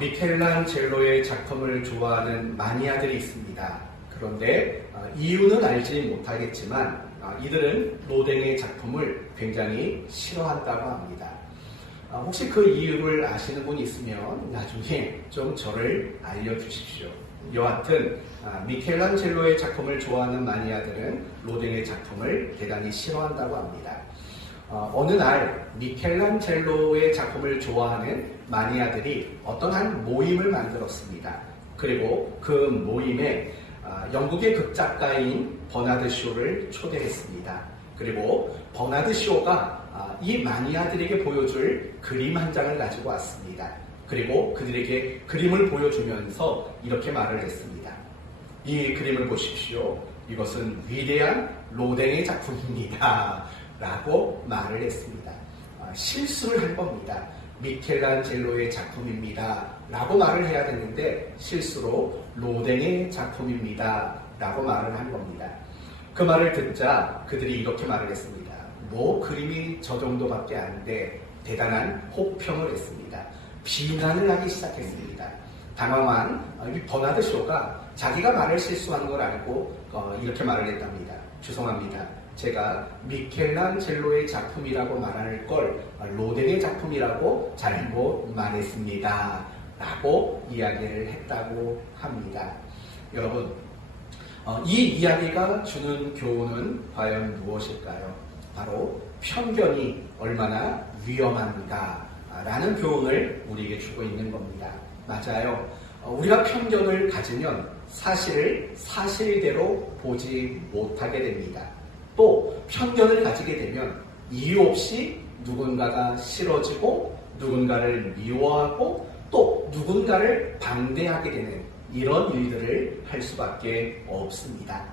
미켈란젤로의 작품을 좋아하는 마니아들이 있습니다. 그런데 이유는 알지 못하겠지만 이들은 로댕의 작품을 굉장히 싫어한다고 합니다. 혹시 그 이유를 아시는 분이 있으면 나중에 좀 저를 알려주십시오. 여하튼 미켈란젤로의 작품을 좋아하는 마니아들은 로댕의 작품을 대단히 싫어한다고 합니다. 어느 날 미켈란젤로의 작품을 좋아하는 마니아들이 어떤 한 모임을 만들었습니다. 그리고 그 모임에 영국의 극작가인 버나드 쇼를 초대했습니다. 그리고 버나드 쇼가 이 마니아들에게 보여줄 그림 한 장을 가지고 왔습니다. 그리고 그들에게 그림을 보여주면서 이렇게 말을 했습니다. 이 그림을 보십시오. 이것은 위대한 로댕의 작품입니다. 라고 말을 했습니다. 실수를 한 겁니다. 미켈란젤로의 작품입니다. 라고 말을 해야 되는데 실수로 로댕의 작품입니다. 라고 말을 한 겁니다. 그 말을 듣자 그들이 이렇게 말을 했습니다. 뭐 그림이 저 정도밖에 안 돼. 대단한 혹평을 했습니다. 비난을 하기 시작했습니다. 당황한 이 버나드 쇼가 자기가 말을 실수한 걸 알고 이렇게 말을 했답니다. 죄송합니다. 제가 미켈란젤로의 작품이라고 말할 걸 로댕의 작품이라고 잘못 말했습니다. 라고 이야기를 했다고 합니다. 여러분, 이 이야기가 주는 교훈은 과연 무엇일까요? 바로 편견이 얼마나 위험한가 라는 교훈을 우리에게 주고 있는 겁니다. 맞아요. 우리가 편견을 가지면 사실을 사실대로 보지 못하게 됩니다. 또 편견을 가지게 되면 이유 없이 누군가가 싫어지고 누군가를 미워하고 또 누군가를 방대하게 되는 이런 일들을 할 수밖에 없습니다.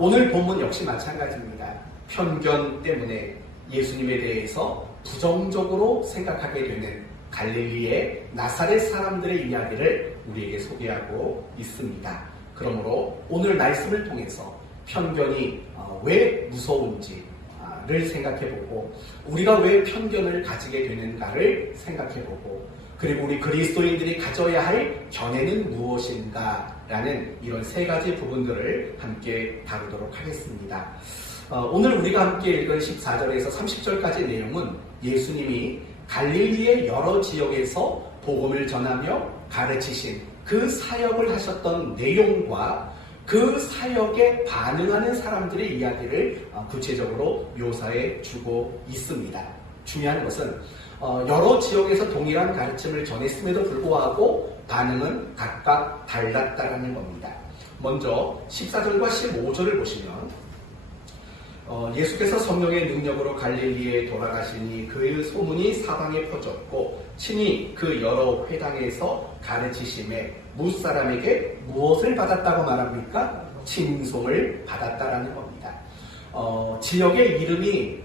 오늘 본문 역시 마찬가지입니다. 편견 때문에 예수님에 대해서 부정적으로 생각하게 되는 갈릴리의 나사렛 사람들의 이야기를 우리에게 소개하고 있습니다. 그러므로 오늘 말씀을 통해서 편견이 왜 무서운지를 생각해보고 우리가 왜 편견을 가지게 되는가를 생각해보고 그리고 우리 그리스도인들이 가져야 할 견해는 무엇인가라는 이런 세 가지 부분들을 함께 다루도록 하겠습니다. 오늘 우리가 함께 읽은 14절에서 30절까지 내용은 예수님이 갈릴리의 여러 지역에서 복음을 전하며 가르치신 그 사역을 하셨던 내용과 그 사역에 반응하는 사람들의 이야기를 구체적으로 묘사해 주고 있습니다. 중요한 것은 여러 지역에서 동일한 가르침을 전했음에도 불구하고 반응은 각각 달랐다는 겁니다. 먼저 14절과 15절을 보시면 예수께서 성령의 능력으로 갈릴리에 돌아가시니 그의 소문이 사방에 퍼졌고 친히 그 여러 회당에서 가르치심에 무사람에게 무엇을 받았다고 말합니까? 칭송을 받았다라는 겁니다. 지역의 이름이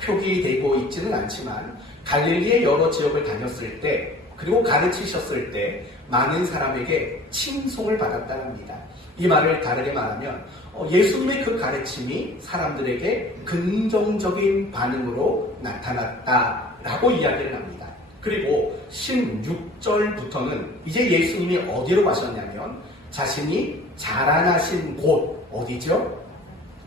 표기되고 있지는 않지만 갈릴리의 여러 지역을 다녔을 때 그리고 가르치셨을 때 많은 사람에게 칭송을 받았다랍니다. 이 말을 다르게 말하면 예수님의 그 가르침이 사람들에게 긍정적인 반응으로 나타났다라고 이야기를 합니다. 그리고 16절부터는 이제 예수님이 어디로 가셨냐면 자신이 자라나신 곳 어디죠?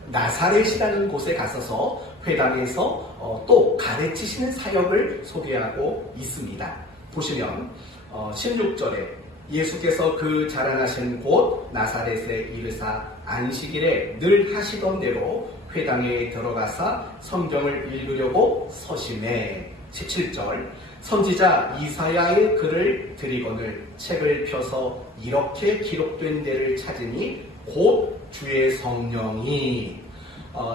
나사렛이라는 곳에 가서서 회당에서 또 가르치시는 사역을 소개하고 있습니다. 보시면 16절에 예수께서 그 자라나신 곳 나사렛에 이르사 안식일에 늘 하시던 대로 회당에 들어가사 성경을 읽으려고 서심해 17절 선지자 이사야의 글을 드리거늘 책을 펴서 이렇게 기록된 데를 찾으니 곧 주의 성령이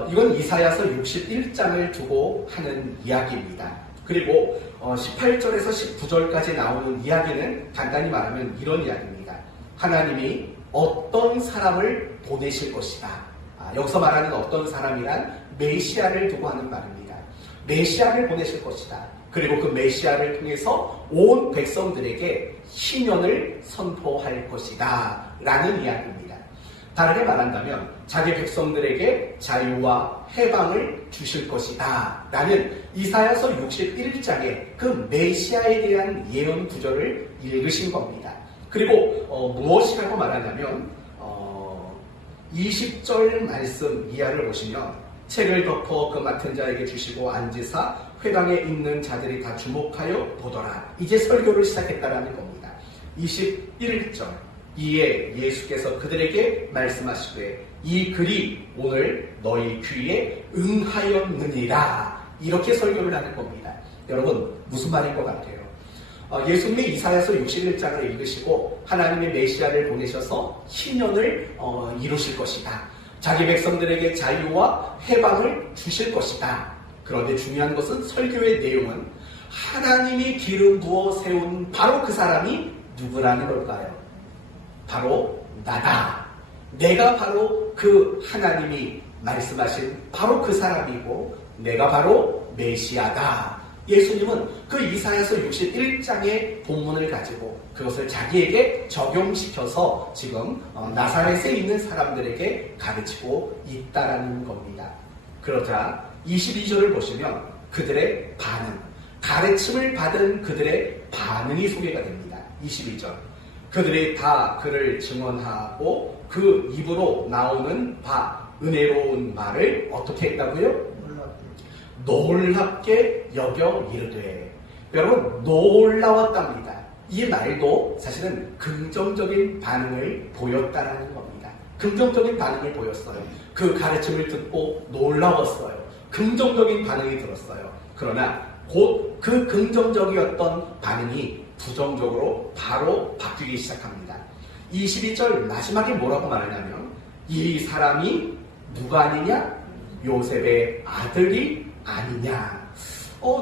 이건 이사야서 61장을 두고 하는 이야기입니다. 그리고 18절에서 19절까지 나오는 이야기는 간단히 말하면 이런 이야기입니다. 하나님이 어떤 사람을 보내실 것이다. 여기서 말하는 어떤 사람이란 메시아를 두고 하는 말입니다. 메시아를 보내실 것이다. 그리고 그 메시아를 통해서 온 백성들에게 희년을 선포할 것이다. 라는 이야기입니다. 다르게 말한다면 자기 백성들에게 자유와 해방을 주실 것이다. 라는 이사야서 61장의 그 메시아에 대한 예언 구절을 읽으신 겁니다. 그리고 무엇이라고 말하냐면 20절 말씀 이하를 보시면 책을 덮어 그 맡은 자에게 주시고 앉으사 회당에 있는 자들이 다 주목하여 보더라. 이제 설교를 시작했다라는 겁니다. 21절 이에 예수께서 그들에게 말씀하시되 이 글이 오늘 너희 귀에 응하였느니라. 이렇게 설교를 하는 겁니다. 여러분 무슨 말인 것 같아요? 예수님이 이사야서 61장을 읽으시고 하나님의 메시아를 보내셔서 신년을 이루실 것이다. 자기 백성들에게 자유와 해방을 주실 것이다. 그런데 중요한 것은 설교의 내용은 하나님이 기름 부어 세운 바로 그 사람이 누구라는 걸까요? 바로 나다. 내가 바로 그 하나님이 말씀하신 바로 그 사람이고 내가 바로 메시아다. 예수님은 그 이사야서 61장의 본문을 가지고 그것을 자기에게 적용시켜서 지금 나사렛에 있는 사람들에게 가르치고 있다라는 겁니다. 그러자 22절을 보시면 그들의 반응, 가르침을 받은 그들의 반응이 소개가 됩니다. 22절 그들이 다 그를 증언하고 그 입으로 나오는 은혜로운 말을 어떻게 했다고요? 놀랍게 여겨 이르되. 여러분 놀라웠답니다. 이 말도 사실은 긍정적인 반응을 보였다라는 겁니다. 긍정적인 반응을 보였어요. 그 가르침을 듣고 놀라웠어요. 긍정적인 반응이 들었어요. 그러나 곧 그 긍정적이었던 반응이 부정적으로 바로 바뀌기 시작합니다. 22절 마지막에 뭐라고 말하냐면 이 사람이 누가 아니냐? 요셉의 아들이 아니냐.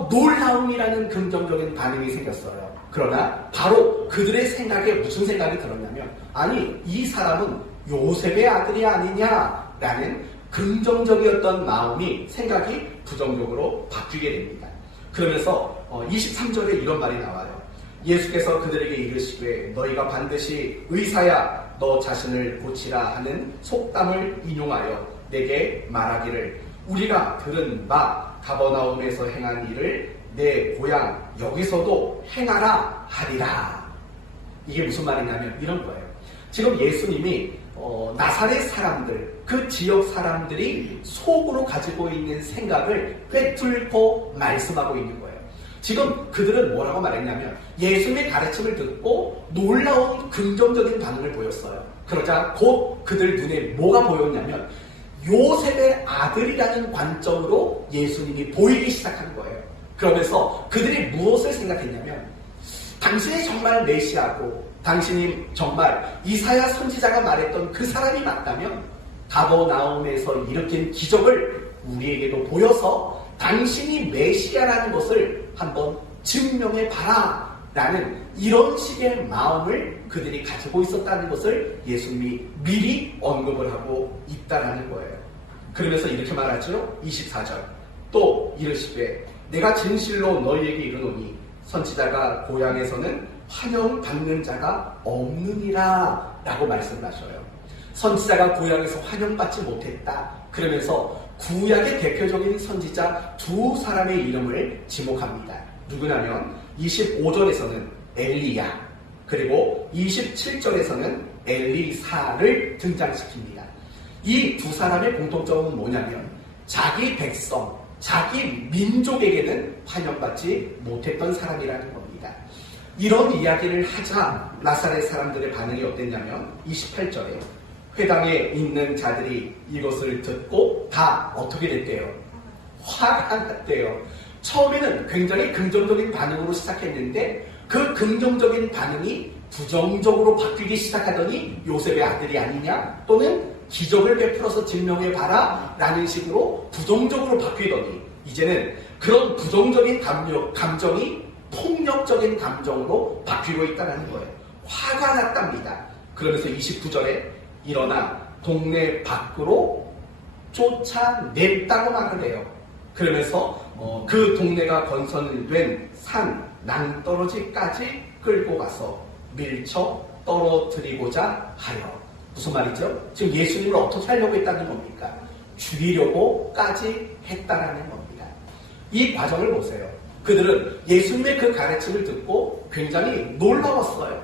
놀라움이라는 긍정적인 반응이 생겼어요. 그러나 바로 그들의 생각에 무슨 생각이 들었냐면 아니 이 사람은 요셉의 아들이 아니냐라는 긍정적이었던 마음이 생각이 부정적으로 바뀌게 됩니다. 그러면서 23절에 이런 말이 나와요. 예수께서 그들에게 이르시되 너희가 반드시 의사야 너 자신을 고치라 하는 속담을 인용하여 내게 말하기를 우리가 들은 바 가버나움에서 행한 일을 내 고향 여기서도 행하라 하리라. 이게 무슨 말이냐면 이런 거예요. 지금 예수님이 나사렛 사람들, 그 지역 사람들이 속으로 가지고 있는 생각을 꿰뚫고 말씀하고 있는 거예요. 지금 그들은 뭐라고 말했냐면 예수님의 가르침을 듣고 놀라운 긍정적인 반응을 보였어요. 그러자 곧 그들 눈에 뭐가 보였냐면 요셉의 아들이라는 관점으로 예수님이 보이기 시작한 거예요. 그러면서 그들이 무엇을 생각했냐면 당신이 정말 메시아고 당신이 정말 이사야 선지자가 말했던 그 사람이 맞다면 가버나움에서 일으킨 기적을 우리에게도 보여서 당신이 메시아라는 것을 한번 증명해봐라 라는 이런 식의 마음을 그들이 가지고 있었다는 것을 예수님이 미리 언급을 하고 있다라는 거예요. 그러면서 이렇게 말하죠. 24절 또 이르시되 내가 진실로 너희에게 이르노니 선지자가 고향에서는 환영받는 자가 없느니라 라고 말씀하셔요. 선지자가 고향에서 환영받지 못했다. 그러면서 구약의 대표적인 선지자 두 사람의 이름을 지목합니다. 누구냐면 25절에서는 엘리야 그리고 27절에서는 엘리사를 등장시킵니다. 이 두 사람의 공통점은 뭐냐면 자기 백성, 자기 민족에게는 환영받지 못했던 사람이라는 겁니다. 이런 이야기를 하자 나사렛 사람들의 반응이 어땠냐면 28절에 회당에 있는 자들이 이것을 듣고 다 어떻게 됐대요? 화가 났대요. 처음에는 굉장히 긍정적인 반응으로 시작했는데 그 긍정적인 반응이 부정적으로 바뀌기 시작하더니 요셉의 아들이 아니냐 또는 기적을 베풀어서 증명해봐라 라는 식으로 부정적으로 바뀌더니 이제는 그런 부정적인 감정이 폭력적인 감정으로 바뀌고 있다는 거예요. 화가 났답니다. 그러면서 29절에 일어나 동네 밖으로 쫓아냈다고 말을 해요. 그러면서 그 동네가 건설된 산 낭떠러지까지 끌고 가서 밀쳐 떨어뜨리고자 하여. 무슨 말이죠? 지금 예수님을 어떻게 하려고 했다는 겁니까? 죽이려고까지 했다라는 겁니다. 이 과정을 보세요. 그들은 예수님의 그 가르침을 듣고 굉장히 놀라웠어요.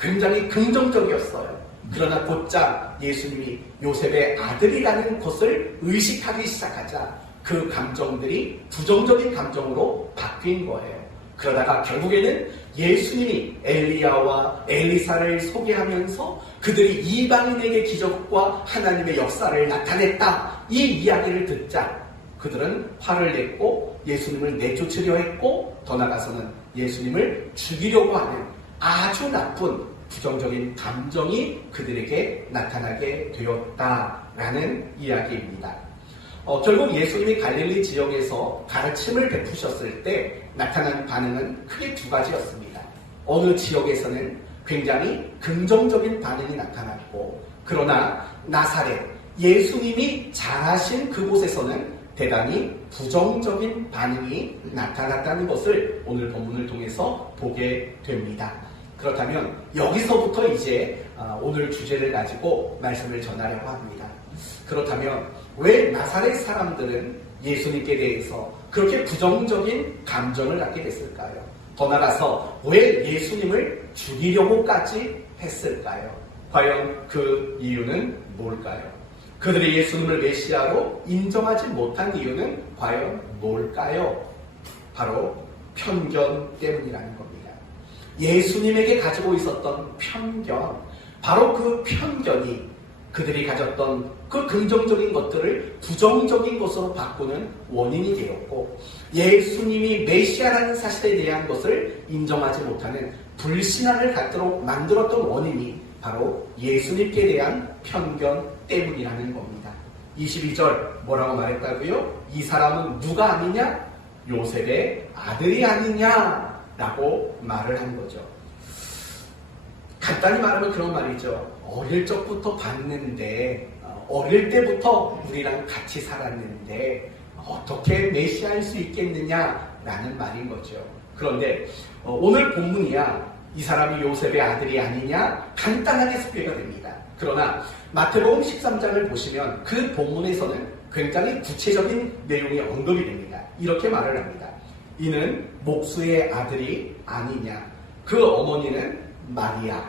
굉장히 긍정적이었어요. 그러나 곧장 예수님이 요셉의 아들이라는 것을 의식하기 시작하자 그 감정들이 부정적인 감정으로 바뀐 거예요. 그러다가 결국에는 예수님이 엘리야와 엘리사를 소개하면서 그들이 이방인에게 기적과 하나님의 역사를 나타냈다, 이 이야기를 듣자 그들은 화를 냈고 예수님을 내쫓으려 했고, 더 나아가서는 예수님을 죽이려고 하는 아주 나쁜 부정적인 감정이 그들에게 나타나게 되었다라는 이야기입니다. 결국 예수님이 갈릴리 지역에서 가르침을 베푸셨을 때 나타난 반응은 크게 두 가지였습니다. 어느 지역에서는 굉장히 긍정적인 반응이 나타났고, 그러나 나사렛, 예수님이 자라신 그곳에서는 대단히 부정적인 반응이 나타났다는 것을 오늘 본문을 통해서 보게 됩니다. 그렇다면 여기서부터 이제 오늘 주제를 가지고 말씀을 전하려고 합니다. 그렇다면 왜 나사렛 사람들은 예수님께 대해서 그렇게 부정적인 감정을 갖게 됐을까요? 더 나아가서 왜 예수님을 죽이려고까지 했을까요? 과연 그 이유는 뭘까요? 그들이 예수님을 메시아로 인정하지 못한 이유는 과연 뭘까요? 바로 편견 때문이라는 겁니다. 예수님에게 가지고 있었던 편견, 바로 그 편견이 그들이 가졌던 그 긍정적인 것들을 부정적인 것으로 바꾸는 원인이 되었고, 예수님이 메시아라는 사실에 대한 것을 인정하지 못하는 불신앙을 갖도록 만들었던 원인이 바로 예수님께 대한 편견 때문이라는 겁니다. 22절 뭐라고 말했다고요? 이 사람은 누가 아니냐? 요셉의 아들이 아니냐? 라고 말을 한 거죠. 간단히 말하면 그런 말이죠. 어릴 적부터 봤는데, 어릴 때부터 우리랑 같이 살았는데 어떻게 메시아일 수 있겠느냐라는 말인 거죠. 그런데 오늘 본문이야 이 사람이 요셉의 아들이 아니냐 간단하게 소개가 됩니다. 그러나 마태복음 13장을 보시면 그 본문에서는 굉장히 구체적인 내용이 언급이 됩니다. 이렇게 말을 합니다. 이는 목수의 아들이 아니냐. 그 어머니는 마리아.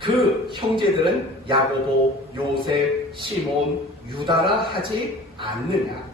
그 형제들은 야고보, 요셉, 시몬, 유다라 하지 않느냐.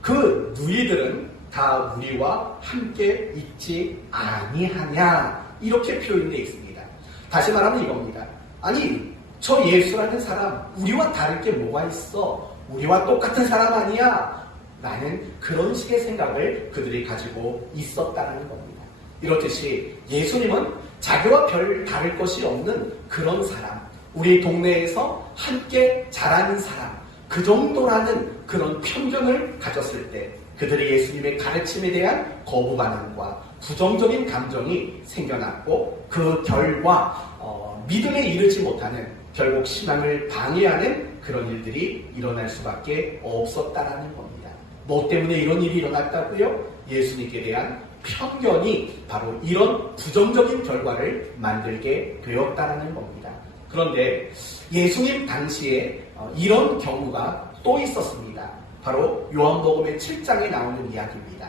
그 누이들은 다 우리와 함께 있지 아니하냐. 이렇게 표현되어 있습니다. 다시 말하면 이겁니다. 아니, 저 예수라는 사람 우리와 다를 게 뭐가 있어? 우리와 똑같은 사람 아니야? 라는 그런 식의 생각을 그들이 가지고 있었다는 겁니다. 이렇듯이 예수님은 자기와 별 다를 것이 없는 그런 사람, 우리 동네에서 함께 자라는 사람, 그 정도라는 그런 편견을 가졌을 때 그들이 예수님의 가르침에 대한 거부 반응과 부정적인 감정이 생겨났고, 그 결과 믿음에 이르지 못하는, 결국 신앙을 방해하는 그런 일들이 일어날 수밖에 없었다라는 겁니다. 뭐 때문에 이런 일이 일어났다고요? 예수님께 대한 편견이 바로 이런 부정적인 결과를 만들게 되었다라는 겁니다. 그런데 예수님 당시에 이런 경우가 또 있었습니다. 바로 요한복음의 7장에 나오는 이야기입니다.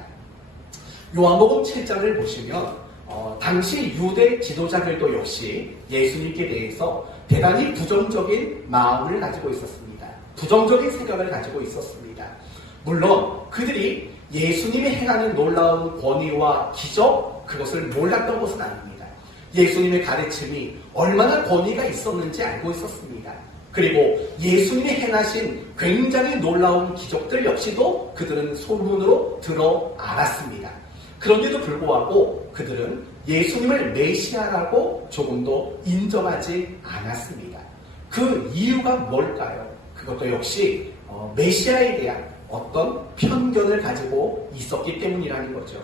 요한복음 7장을 보시면 당시 유대 지도자들도 역시 예수님께 대해서 대단히 부정적인 마음을 가지고 있었습니다. 부정적인 생각을 가지고 있었습니다. 물론 그들이 예수님이 행하는 놀라운 권위와 기적, 그것을 몰랐던 것은 아닙니다. 예수님의 가르침이 얼마나 권위가 있었는지 알고 있었습니다. 그리고 예수님이 행하신 굉장히 놀라운 기적들 역시도 그들은 소문으로 들어 알았습니다. 그런데도 불구하고 그들은 예수님을 메시아라고 조금도 인정하지 않았습니다. 그 이유가 뭘까요? 그것도 역시 메시아에 대한 어떤 편견을 가지고 있었기 때문이라는 거죠.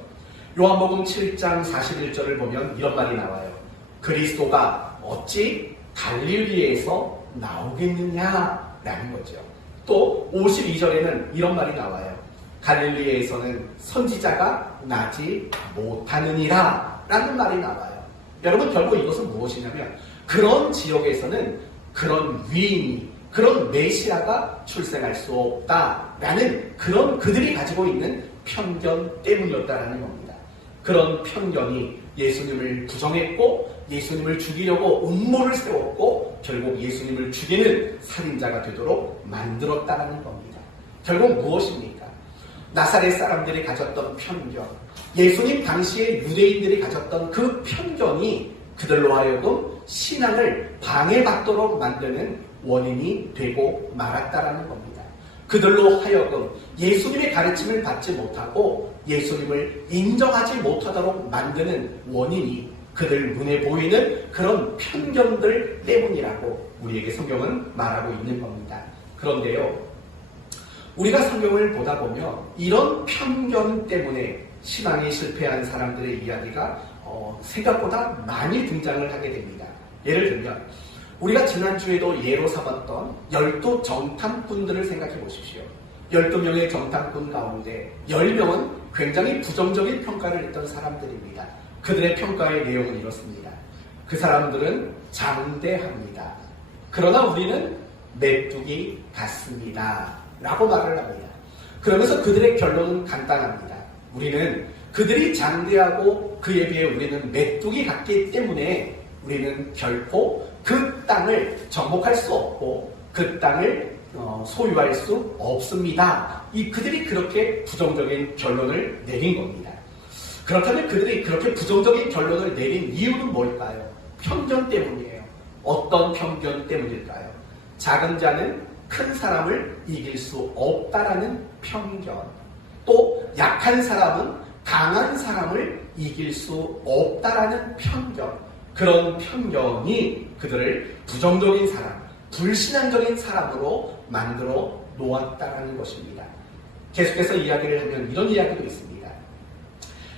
요한복음 7장 41절을 보면 이런 말이 나와요. 그리스도가 어찌 갈릴리에서 나오겠느냐라는 거죠. 또 52절에는 이런 말이 나와요. 갈릴리에서는 선지자가 나지 못하느니라 라는 말이 나와요. 여러분, 결국 이것은 무엇이냐면 그런 지역에서는 그런 위인이, 그런 메시아가 출생할 수 없다라는 그런 그들이 가지고 있는 편견 때문이었다라는 겁니다. 그런 편견이 예수님을 부정했고 예수님을 죽이려고 음모를 세웠고 결국 예수님을 죽이는 살인자가 되도록 만들었다라는 겁니다. 결국 무엇입니까? 나사렛 사람들이 가졌던 편견, 예수님 당시에 유대인들이 가졌던 그 편견이 그들로 하여금 신앙을 방해받도록 만드는 원인이 되고 말았다라는 겁니다. 그들로 하여금 예수님의 가르침을 받지 못하고 예수님을 인정하지 못하도록 만드는 원인이 그들 눈에 보이는 그런 편견들 때문이라고 우리에게 성경은 말하고 있는 겁니다. 그런데요, 우리가 성경을 보다 보면 이런 편견 때문에 신앙에 실패한 사람들의 이야기가 생각보다 많이 등장을 하게 됩니다. 예를 들면 우리가 지난주에도 예로 삼았던 12 정탐꾼들을 생각해 보십시오. 12명의 정탐꾼 가운데 10명은 굉장히 부정적인 평가를 했던 사람들입니다. 그들의 평가의 내용은 이렇습니다. 그 사람들은 장대합니다. 그러나 우리는 메뚜기 같습니다. 라고 말을 합니다. 그러면서 그들의 결론은 간단합니다. 우리는 그들이 장대하고 그에 비해 우리는 메뚜기 같기 때문에 우리는 결코 그 땅을 정복할 수 없고 그 땅을 소유할 수 없습니다. 그들이 그렇게 부정적인 결론을 내린 겁니다. 그렇다면 그들이 그렇게 부정적인 결론을 내린 이유는 뭘까요? 편견 때문이에요. 어떤 편견 때문일까요? 작은 자는 큰 사람을 이길 수 없다라는 편견, 또 약한 사람은 강한 사람을 이길 수 없다라는 편견, 그런 편견이 그들을 부정적인 사람, 불신앙적인 사람으로 만들어 놓았다라는 것입니다. 계속해서 이야기를 하면 이런 이야기도 있습니다.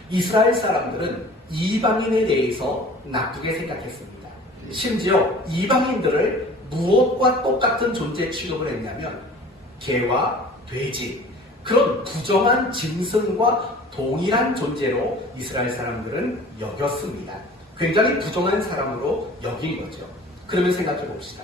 이스라엘 사람들은 이방인에 대해서 나쁘게 생각했습니다. 심지어 이방인들을 무엇과 똑같은 존재 취급을 했냐면 개와 돼지, 그런 부정한 짐승과 동일한 존재로 이스라엘 사람들은 여겼습니다. 굉장히 부정한 사람으로 여긴 거죠. 그러면 생각해 봅시다.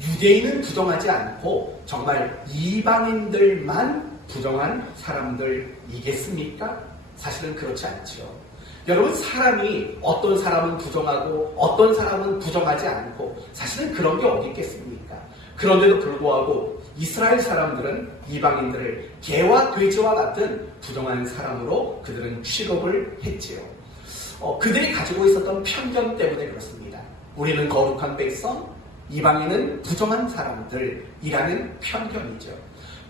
유대인은 부정하지 않고 정말 이방인들만 부정한 사람들이겠습니까? 사실은 그렇지 않죠. 여러분, 사람이 어떤 사람은 부정하고 어떤 사람은 부정하지 않고 사실은 그런 게 어디 있겠습니까? 그런데도 불구하고 이스라엘 사람들은 이방인들을 개와 돼지와 같은 부정한 사람으로 그들은 취급을 했지요. 그들이 가지고 있었던 편견 때문에 그렇습니다. 우리는 거룩한 백성, 이방인은 부정한 사람들이라는 편견이죠.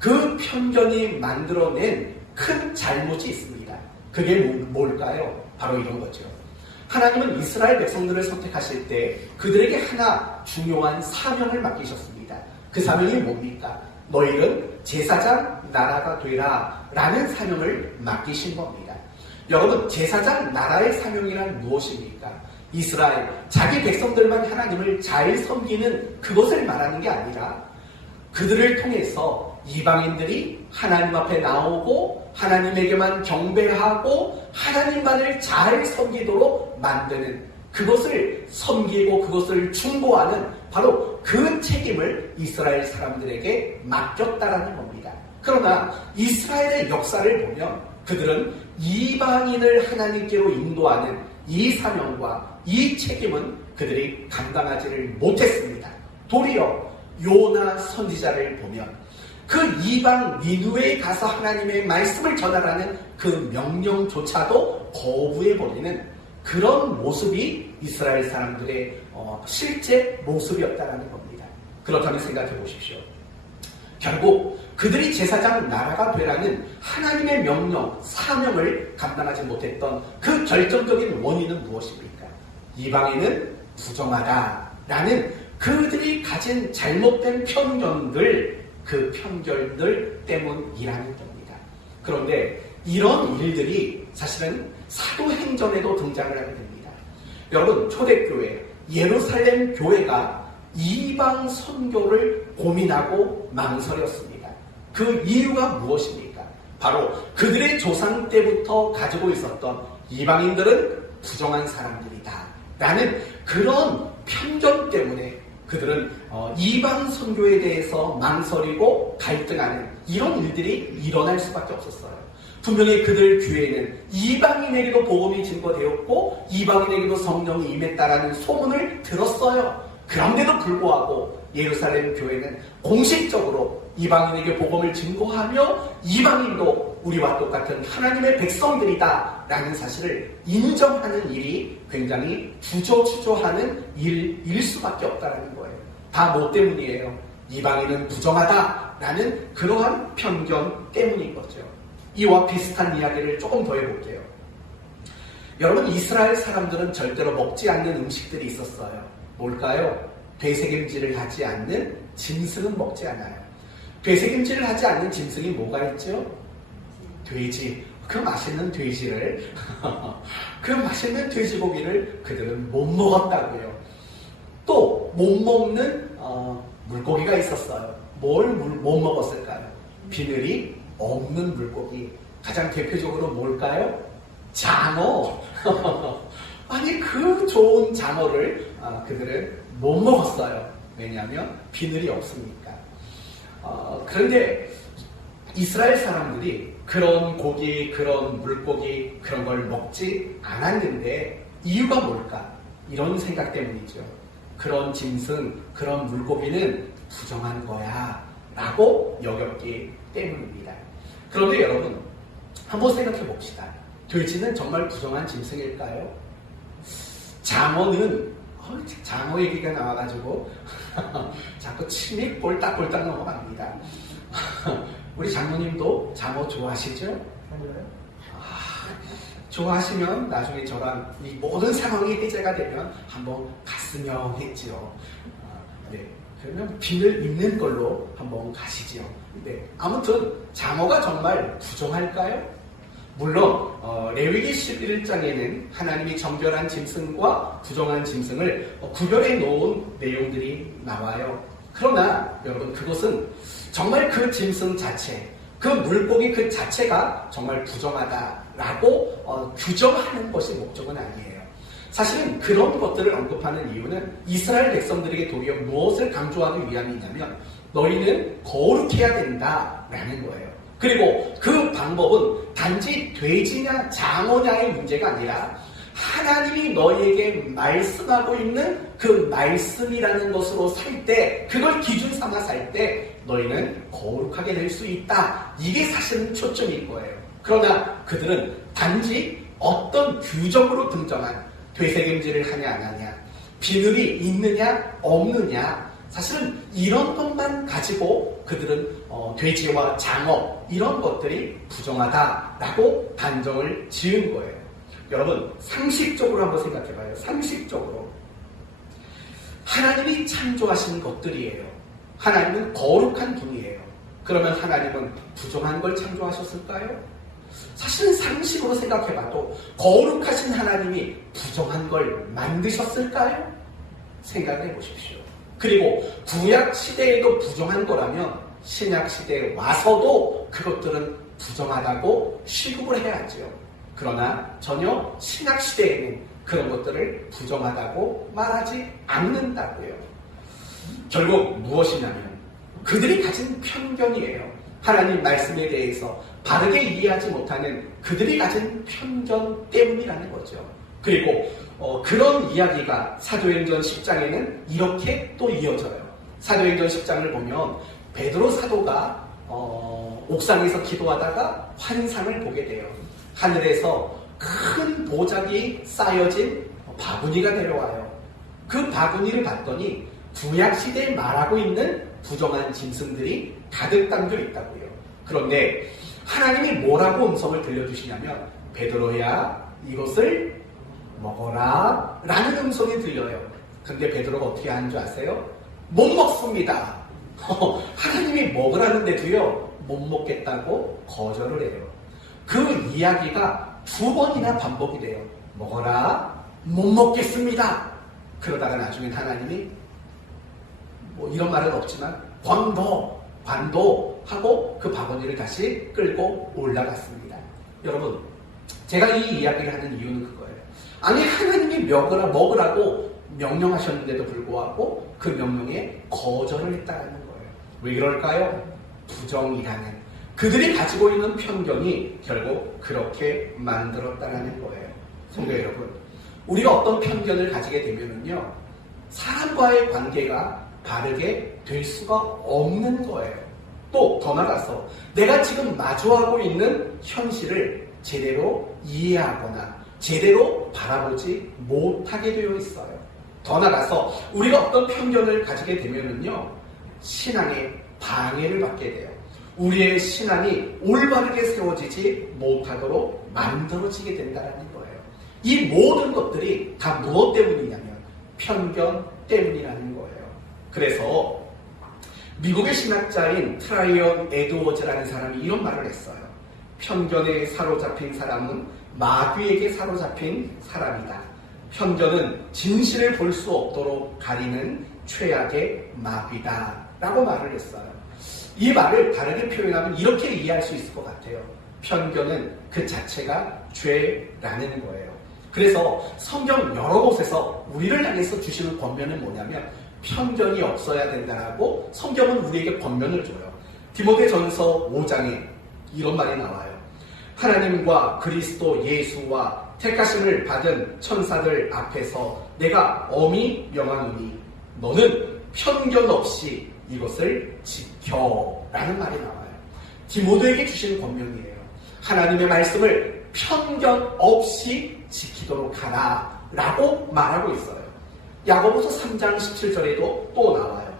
그 편견이 만들어낸 큰 잘못이 있습니다. 그게 뭘까요? 바로 이런 거죠. 하나님은 이스라엘 백성들을 선택하실 때 그들에게 하나 중요한 사명을 맡기셨습니다. 그 사명이 뭡니까? 너희는 제사장 나라가 되라 라는 사명을 맡기신 겁니다. 여러분, 제사장 나라의 사명이란 무엇입니까? 이스라엘, 자기 백성들만 하나님을 잘 섬기는 그것을 말하는 게 아니라 그들을 통해서 이방인들이 하나님 앞에 나오고 하나님에게만 경배하고 하나님만을 잘 섬기도록 만드는, 그것을 섬기고 그것을 중보하는 바로 그 책임을 이스라엘 사람들에게 맡겼다라는 겁니다. 그러나 이스라엘의 역사를 보면 그들은 이방인을 하나님께로 인도하는 이 사명과 이 책임은 그들이 감당하지를 못했습니다. 도리어 요나 선지자를 보면 그 이방 니느웨에 가서 하나님의 말씀을 전하라는 그 명령조차도 거부해버리는 그런 모습이 이스라엘 사람들의 실제 모습이었다는 겁니다. 그렇다면 생각해 보십시오. 결국 그들이 제사장 나라가 되라는 하나님의 명령, 사명을 감당하지 못했던 그 결정적인 원인은 무엇입니까? 이방인은 부정하다라는 그들이 가진 잘못된 편견들, 그 편견들 때문이라는 겁니다. 그런데 이런 일들이 사실은 사도행전에도 등장을 하게 됩니다. 여러분, 초대교회, 예루살렘 교회가 이방 선교를 고민하고 망설였습니다. 그 이유가 무엇입니까? 바로 그들의 조상 때부터 가지고 있었던 이방인들은 부정한 사람들이다 라는 그런 편견 때문에 그들은 이방 선교에 대해서 망설이고 갈등하는 이런 일들이 일어날 수밖에 없었어요. 분명히 그들 교회는 이방인에게도 복음이 증거되었고 이방인에게도 성령이 임했다라는 소문을 들었어요. 그런데도 불구하고 예루살렘 교회는 공식적으로 이방인에게 복음을 증거하며 이방인도 우리와 똑같은 하나님의 백성들이다 라는 사실을 인정하는 일이 굉장히 주저주저하는 일일 수밖에 없다는 거예요. 다 뭐 때문이에요? 이방인은 부정하다라는 그러한 편견 때문인 거죠. 이와 비슷한 이야기를 조금 더 해볼게요. 여러분, 이스라엘 사람들은 절대로 먹지 않는 음식들이 있었어요. 뭘까요? 되새김질을 하지 않는 짐승은 먹지 않아요. 되새김질을 하지 않는 짐승이 뭐가 있죠? 돼지. 그 맛있는 돼지를 그 맛있는 돼지고기를 그들은 못 먹었다고요. 또 못 먹는 물고기가 있었어요. 뭘 못 먹었을까요? 비늘이 없는 물고기. 가장 대표적으로 뭘까요? 장어. 아니, 그 좋은 장어를 그들은 못 먹었어요. 왜냐하면 비늘이 없으니까. 그런데 이스라엘 사람들이 그런 고기, 그런 물고기, 그런 걸 먹지 않았는데 이유가 뭘까? 이런 생각 때문이죠. 그런 짐승, 그런 물고기는 부정한 거야 라고 여겼기 때문입니다. 그런데 여러분, 한번 생각해 봅시다. 돼지는 정말 부정한 짐승일까요? 장어는 장어 얘기가 나와가지고 자꾸 침이 볼딱볼딱 넘어갑니다. 우리 장모님도 장어 좋아하시죠? 좋아하시면 나중에 저랑 이 모든 상황이 해제가 되면 한번 갔으면 했지요. 네, 그러면 비늘 있는 걸로 한번 가시지요. 네, 아무튼 장어가 정말 부정할까요? 물론 레위기 11장에는 하나님이 정결한 짐승과 부정한 짐승을 구별해 놓은 내용들이 나와요. 그러나 여러분, 그것은 정말 그 짐승 자체, 그 물고기 그 자체가 정말 부정하다라고 규정하는 것이 목적은 아니에요. 사실은 그런 것들을 언급하는 이유는 이스라엘 백성들에게 도리어 무엇을 강조하기 위함이냐면 너희는 거룩해야 된다라는 거예요. 그리고 그 방법은 단지 돼지냐 장어냐의 문제가 아니라 하나님이 너희에게 말씀하고 있는 그 말씀이라는 것으로 살 때, 그걸 기준 삼아 살 때 너희는 거룩하게 될 수 있다. 이게 사실은 초점일 거예요. 그러나 그들은 단지 어떤 규정으로 등정한 되새김질을 하냐 안 하냐, 비늘이 있느냐 없느냐, 사실은 이런 것만 가지고 그들은 돼지와 장어 이런 것들이 부정하다라고 단정을 지은 거예요. 여러분, 상식적으로 한번 생각해봐요. 상식적으로 하나님이 창조하신 것들이에요. 하나님은 거룩한 분이에요. 그러면 하나님은 부정한 걸 창조하셨을까요? 사실은 상식으로 생각해봐도 거룩하신 하나님이 부정한 걸 만드셨을까요? 생각해 보십시오. 그리고 구약 시대에도 부정한 거라면 신약 시대에 와서도 그것들은 부정하다고 취급을 해야죠. 그러나 전혀 신약 시대에는 그런 것들을 부정하다고 말하지 않는다고요. 결국 무엇이냐면 그들이 가진 편견이에요. 하나님 말씀에 대해서 바르게 이해하지 못하는 그들이 가진 편견 때문이라는 거죠. 그리고 그런 이야기가 사도행전 10장에는 이렇게 또 이어져요. 사도행전 10장을 보면 베드로 사도가 옥상에서 기도하다가 환상을 보게 돼요. 하늘에서 큰 보자기 쌓여진 바구니가 내려와요. 그 바구니를 봤더니 구약시대에 말하고 있는 부정한 짐승들이 가득 담겨 있다고요. 그런데 하나님이 뭐라고 음성을 들려주시냐면 베드로야 이것을 먹어라 라는 음성이 들려요. 근데 베드로가 어떻게 하는 줄 아세요? 못 먹습니다. 하나님이 먹으라는데도요 못 먹겠다고 거절을 해요. 그 이야기가 2번이나 반복이 돼요. 먹어라, 못 먹겠습니다. 그러다가 나중엔 하나님이 뭐 이런 말은 없지만 관도하고 그 바구니를 다시 끌고 올라갔습니다. 여러분, 제가 이 이야기를 하는 이유는 그거예요. 아니, 하나님이 먹으라고 명령하셨는데도 불구하고 그 명령에 거절을 했다는 거예요. 왜 그럴까요? 부정이라는 그들이 가지고 있는 편견이 결국 그렇게 만들었다는 거예요. 성도 여러분, 우리가 어떤 편견을 가지게 되면은요, 사람과의 관계가 바르게 될 수가 없는 거예요. 또 더 나아가서 내가 지금 마주하고 있는 현실을 제대로 이해하거나 제대로 바라보지 못하게 되어 있어요. 더 나아가서 우리가 어떤 편견을 가지게 되면은요, 신앙에 방해를 받게 돼요. 우리의 신앙이 올바르게 세워지지 못하도록 만들어지게 된다는 거예요. 이 모든 것들이 다 무엇 때문이냐면 편견 때문이라는 거예요. 그래서 미국의 신학자인 트라이언 에드워즈라는 사람이 이런 말을 했어요. 편견에 사로잡힌 사람은 마귀에게 사로잡힌 사람이다. 편견은 진실을 볼 수 없도록 가리는 최악의 마귀다 라고 말을 했어요. 이 말을 다르게 표현하면 이렇게 이해할 수 있을 것 같아요. 편견은 그 자체가 죄라는 거예요. 그래서 성경 여러 곳에서 우리를 향해서 주시는 권면은 뭐냐면 편견이 없어야 된다라고 성경은 우리에게 권면을 줘요. 디모데전서 5장에 이런 말이 나와요. 하나님과 그리스도 예수와 택하심을 받은 천사들 앞에서 내가 엄히 명하노니 너는 편견 없이 이것을 지켜라는 말이 나와요. 디모데에게 주시는 권면이에요. 하나님의 말씀을 편견 없이 지키도록 하라 라고 말하고 있어요. 야고보서 3장 17절에도 또 나와요.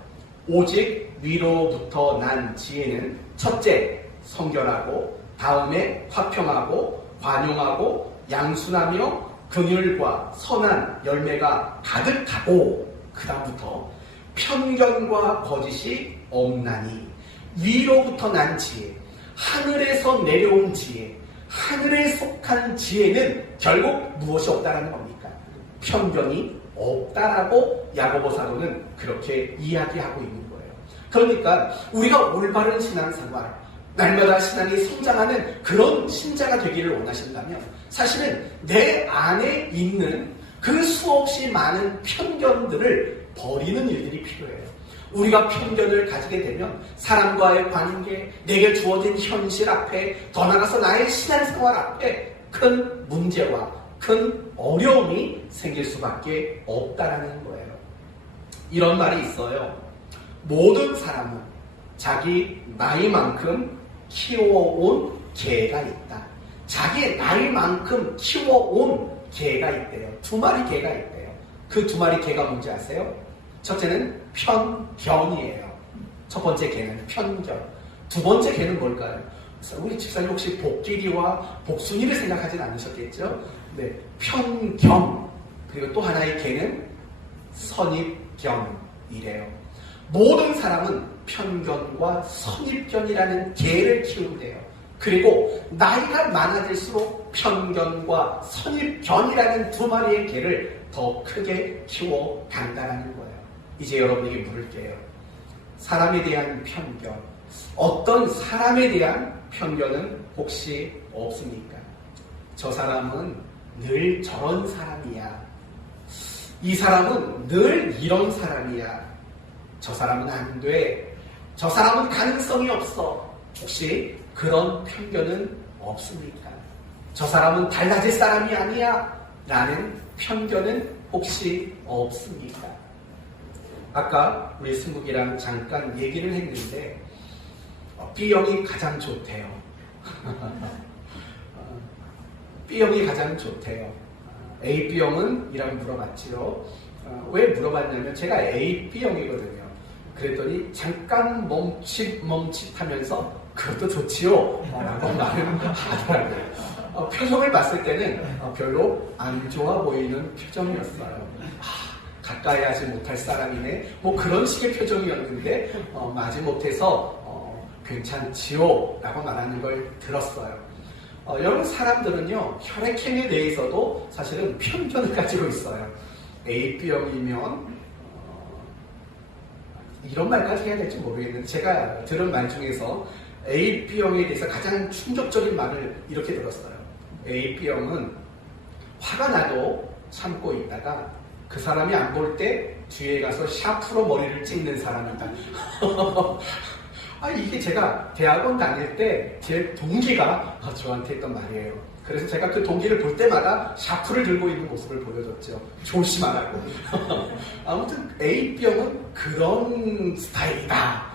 오직 위로부터 난 지혜는 첫째 성결하고 다음에 화평하고 관용하고 양순하며 긍휼과 선한 열매가 가득하고 그 다음부터 편견과 거짓이 없나니 위로부터 난 지혜, 하늘에서 내려온 지혜, 하늘에 속한 지혜는 결국 무엇이 없다라는 겁니까? 편견이 없다라고 야고보 사도는 그렇게 이야기하고 있는 거예요. 그러니까 우리가 올바른 신앙생활, 날마다 신앙이 성장하는 그런 신자가 되기를 원하신다면 사실은 내 안에 있는 그 수없이 많은 편견들을 버리는 일들이 필요해요. 우리가 편견을 가지게 되면 사람과의 관계, 내게 주어진 현실 앞에, 더 나아가서 나의 신앙생활 앞에 큰 문제와 큰 어려움이 생길 수밖에 없다라는 거예요. 이런 말이 있어요. 모든 사람은 자기 나이만큼 키워온 개가 있다. 자기 나이만큼 키워온 개가 있대요. 2마리 개가 있대요. 그 2마리 개가 뭔지 아세요? 첫째는 편견이에요. 첫 번째 개는 편견. 두 번째 개는 뭘까요? 우리 집사님 혹시 복길이와 복순이를 생각하진 않으셨겠죠? 네, 편견. 그리고 또 하나의 개는 선입견이래요. 모든 사람은 편견과 선입견이라는 개를 키운대요. 그리고 나이가 많아질수록 편견과 선입견이라는 2마리의 개를 더 크게 키워간다는 거예요. 이제 여러분에게 물을게요. 사람에 대한 편견, 어떤 사람에 대한 편견은 혹시 없습니까? 저 사람은 늘 저런 사람이야. 이 사람은 늘 이런 사람이야. 저 사람은 안 돼. 저 사람은 가능성이 없어. 혹시 그런 편견은 없습니까? 저 사람은 달라질 사람이 아니야. 라는 편견은 혹시 없습니까? 아까 우리 승국이랑 잠깐 얘기를 했는데 B형이 가장 좋대요. B형이 가장 좋대요. A, B형은? 이라고 물어봤지요. 왜 물어봤냐면 제가 A, B형이거든요. 그랬더니 잠깐 멈칫하면서 그것도 좋지요? 라고 말을 하더라고요. 표정을 봤을 때는 별로 안 좋아 보이는 표정이었어요. 가까이 하지 못할 사람이네. 뭐 그런 식의 표정이었는데 마지못해서 괜찮지요? 라고 말하는 걸 들었어요. 여러분 사람들은요 혈액형에 대해서도 사실은 편견을 가지고 있어요. AB형이면 이런 말까지 해야 될지 모르겠는데 제가 들은 말 중에서 AB형에 대해서 가장 충격적인 말을 이렇게 들었어요. AB형은 화가 나도 참고 있다가 그 사람이 안 볼 때 뒤에 가서 샤프로 머리를 찍는 사람이다. 이게 제가 대학원 다닐 때 제 동기가 저한테 했던 말이에요. 그래서 제가 그 동기를 볼 때마다 샤프를 들고 있는 모습을 보여줬죠. 조심하라고. 아무튼 A병은 그런 스타일이다.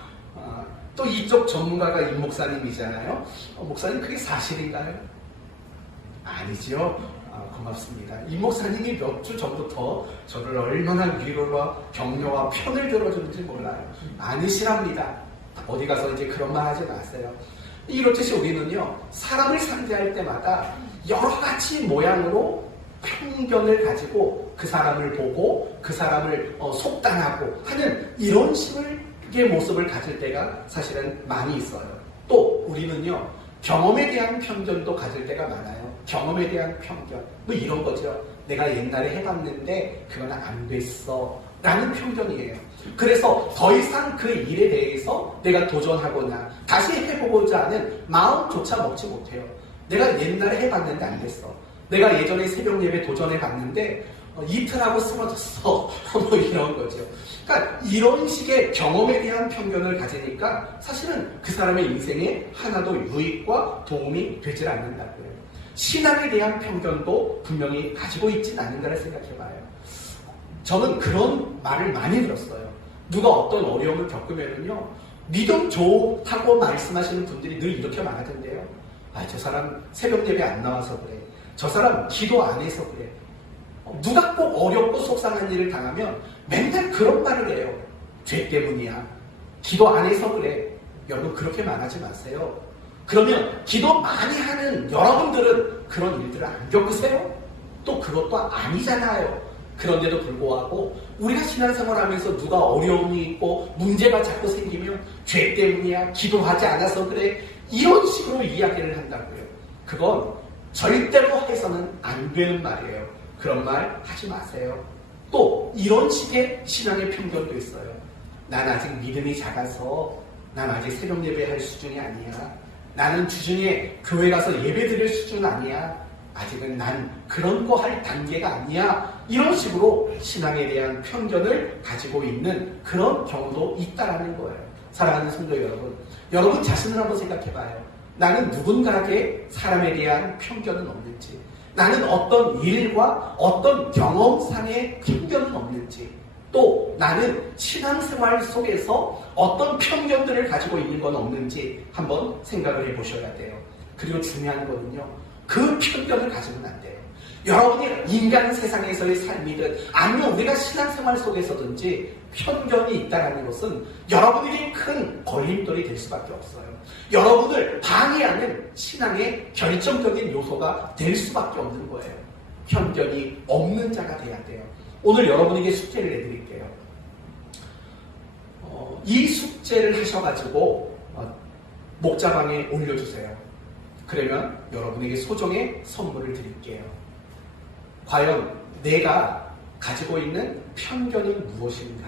또 이쪽 전문가가 임 목사님이잖아요. 목사님 그게 사실인가요? 아니죠. 고맙습니다. 임 목사님이 몇 주 전부터 저를 얼마나 위로와 격려와 편을 들어주는지 몰라요. 아니시랍니다. 어디 가서 이제 그런 말 하지 마세요. 이렇듯이 우리는요, 사람을 상대할 때마다 여러 가지 모양으로 편견을 가지고 그 사람을 보고 그 사람을 속단하고 하는 이런 식의 모습을 가질 때가 사실은 많이 있어요. 또 우리는요, 경험에 대한 편견도 가질 때가 많아요. 경험에 대한 편견. 뭐 이런 거죠. 내가 옛날에 해봤는데 그건 안 됐어. 라는 편견이에요. 그래서 더 이상 그 일에 대해서 내가 도전하거나 다시 해보고자 하는 마음조차 먹지 못해요. 내가 옛날에 해봤는데 안 됐어. 내가 예전에 새벽 예배 도전해봤는데 이틀하고 쓰러졌어. 뭐 이런 거죠. 그러니까 이런 식의 경험에 대한 편견을 가지니까 사실은 그 사람의 인생에 하나도 유익과 도움이 되질 않는다고요. 신앙에 대한 편견도 분명히 가지고 있진 않은가를 생각해봐요. 저는 그런 말을 많이 들었어요. 누가 어떤 어려움을 겪으면은요, 믿음 좋다고 말씀하시는 분들이 늘 이렇게 말하던데요. 저 사람 새벽 예배 안 나와서 그래. 저 사람 기도 안 해서 그래. 누가 꼭 어렵고 속상한 일을 당하면 맨날 그런 말을 해요. 죄 때문이야. 기도 안 해서 그래. 여러분 그렇게 말하지 마세요. 그러면 기도 많이 하는 여러분들은 그런 일들을 안 겪으세요? 또 그것도 아니잖아요. 그런데도 불구하고 우리가 신앙생활하면서 누가 어려움이 있고 문제가 자꾸 생기면 죄 때문이야, 기도하지 않아서 그래, 이런 식으로 이야기를 한다고요. 그건 절대로 해서는 안 되는 말이에요. 그런 말 하지 마세요. 또 이런 식의 신앙의 편견도 있어요. 난 아직 믿음이 작아서 난 아직 새벽 예배할 수준이 아니야. 나는 주중에 교회 가서 예배 드릴 수준 아니야. 아직은 난 그런 거 할 단계가 아니야. 이런 식으로 신앙에 대한 편견을 가지고 있는 그런 경우도 있다라는 거예요. 사랑하는 성도 여러분, 여러분 자신을 한번 생각해봐요. 나는 누군가에게 사람에 대한 편견은 없는지, 나는 어떤 일과 어떤 경험상의 편견은 없는지, 또 나는 신앙생활 속에서 어떤 편견들을 가지고 있는 건 없는지 한번 생각을 해보셔야 돼요. 그리고 중요한 거는요, 그 편견을 가지면 안 돼요. 여러분이 인간 세상에서의 삶이든 아니면 우리가 신앙생활 속에서든지 편견이 있다는 것은 여러분에게 큰 걸림돌이 될 수밖에 없어요. 여러분을 방해하는 신앙의 결정적인 요소가 될 수밖에 없는 거예요. 편견이 없는 자가 돼야 돼요. 오늘 여러분에게 숙제를 내드릴게요. 이 숙제를 하셔가지고 목자방에 올려주세요. 그러면 여러분에게 소정의 선물을 드릴게요. 과연 내가 가지고 있는 편견은 무엇인가?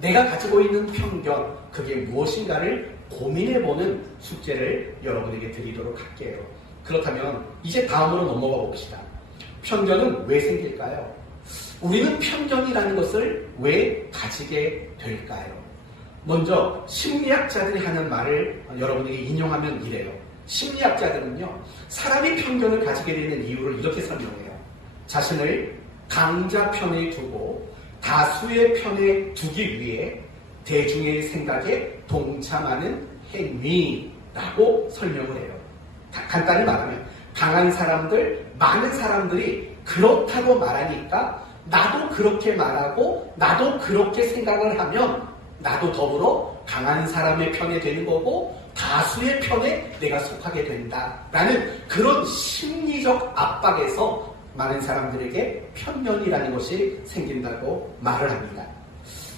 내가 가지고 있는 편견, 그게 무엇인가를 고민해보는 숙제를 여러분에게 드리도록 할게요. 그렇다면 이제 다음으로 넘어가 봅시다. 편견은 왜 생길까요? 우리는 편견이라는 것을 왜 가지게 될까요? 먼저 심리학자들이 하는 말을 여러분에게 인용하면 이래요. 심리학자들은요, 사람이 편견을 가지게 되는 이유를 이렇게 설명해요. 자신을 강자 편에 두고 다수의 편에 두기 위해 대중의 생각에 동참하는 행위라고 설명을 해요. 간단히 말하면 강한 사람들, 많은 사람들이 그렇다고 말하니까 나도 그렇게 말하고 나도 그렇게 생각을 하면 나도 더불어 강한 사람의 편에 되는 거고 다수의 편에 내가 속하게 된다라는 그런 심리적 압박에서 많은 사람들에게 편견이라는 것이 생긴다고 말을 합니다.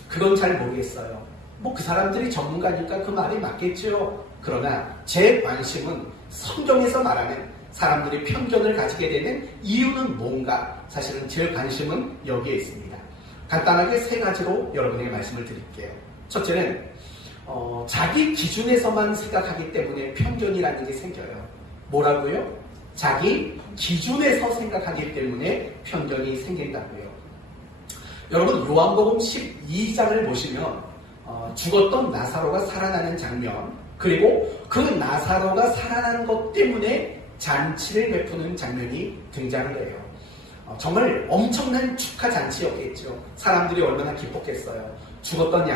그건 잘 모르겠어요. 뭐 그 사람들이 전문가니까 그 말이 맞겠죠. 그러나 제 관심은 성경에서 말하는 사람들이 편견을 가지게 되는 이유는 뭔가, 사실은 제 관심은 여기에 있습니다. 간단하게 세 가지로 여러분에게 말씀을 드릴게요. 첫째는 자기 기준에서만 생각하기 때문에 편견이라는 게 생겨요. 뭐라고요? 자기 기준에서 생각하기 때문에 편견이 생긴다고요. 여러분 요한복음 12장을 보시면 죽었던 나사로가 살아나는 장면, 그리고 그 나사로가 살아난 것 때문에 잔치를 베푸는 장면이 등장을 해요. 정말 엄청난 축하 잔치였겠죠. 사람들이 얼마나 기뻤겠어요. 죽었던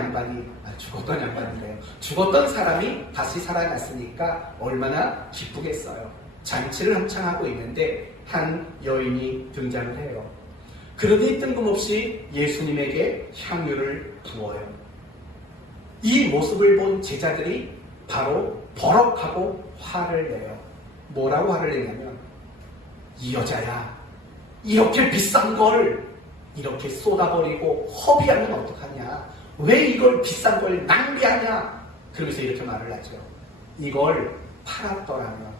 사람이 다시 살아났으니까 얼마나 기쁘겠어요. 잔치를 한창 하고 있는데 한 여인이 등장을 해요. 그러더니 뜬금없이 예수님에게 향유를 부어요. 이 모습을 본 제자들이 바로 버럭하고 화를 내요. 뭐라고 화를 내냐면, 이 여자야, 이렇게 비싼 걸 이렇게 쏟아버리고 허비하면 어떡하냐? 왜 이걸 비싼 걸 낭비하냐? 그러면서 이렇게 말을 하죠. 이걸 팔았더라면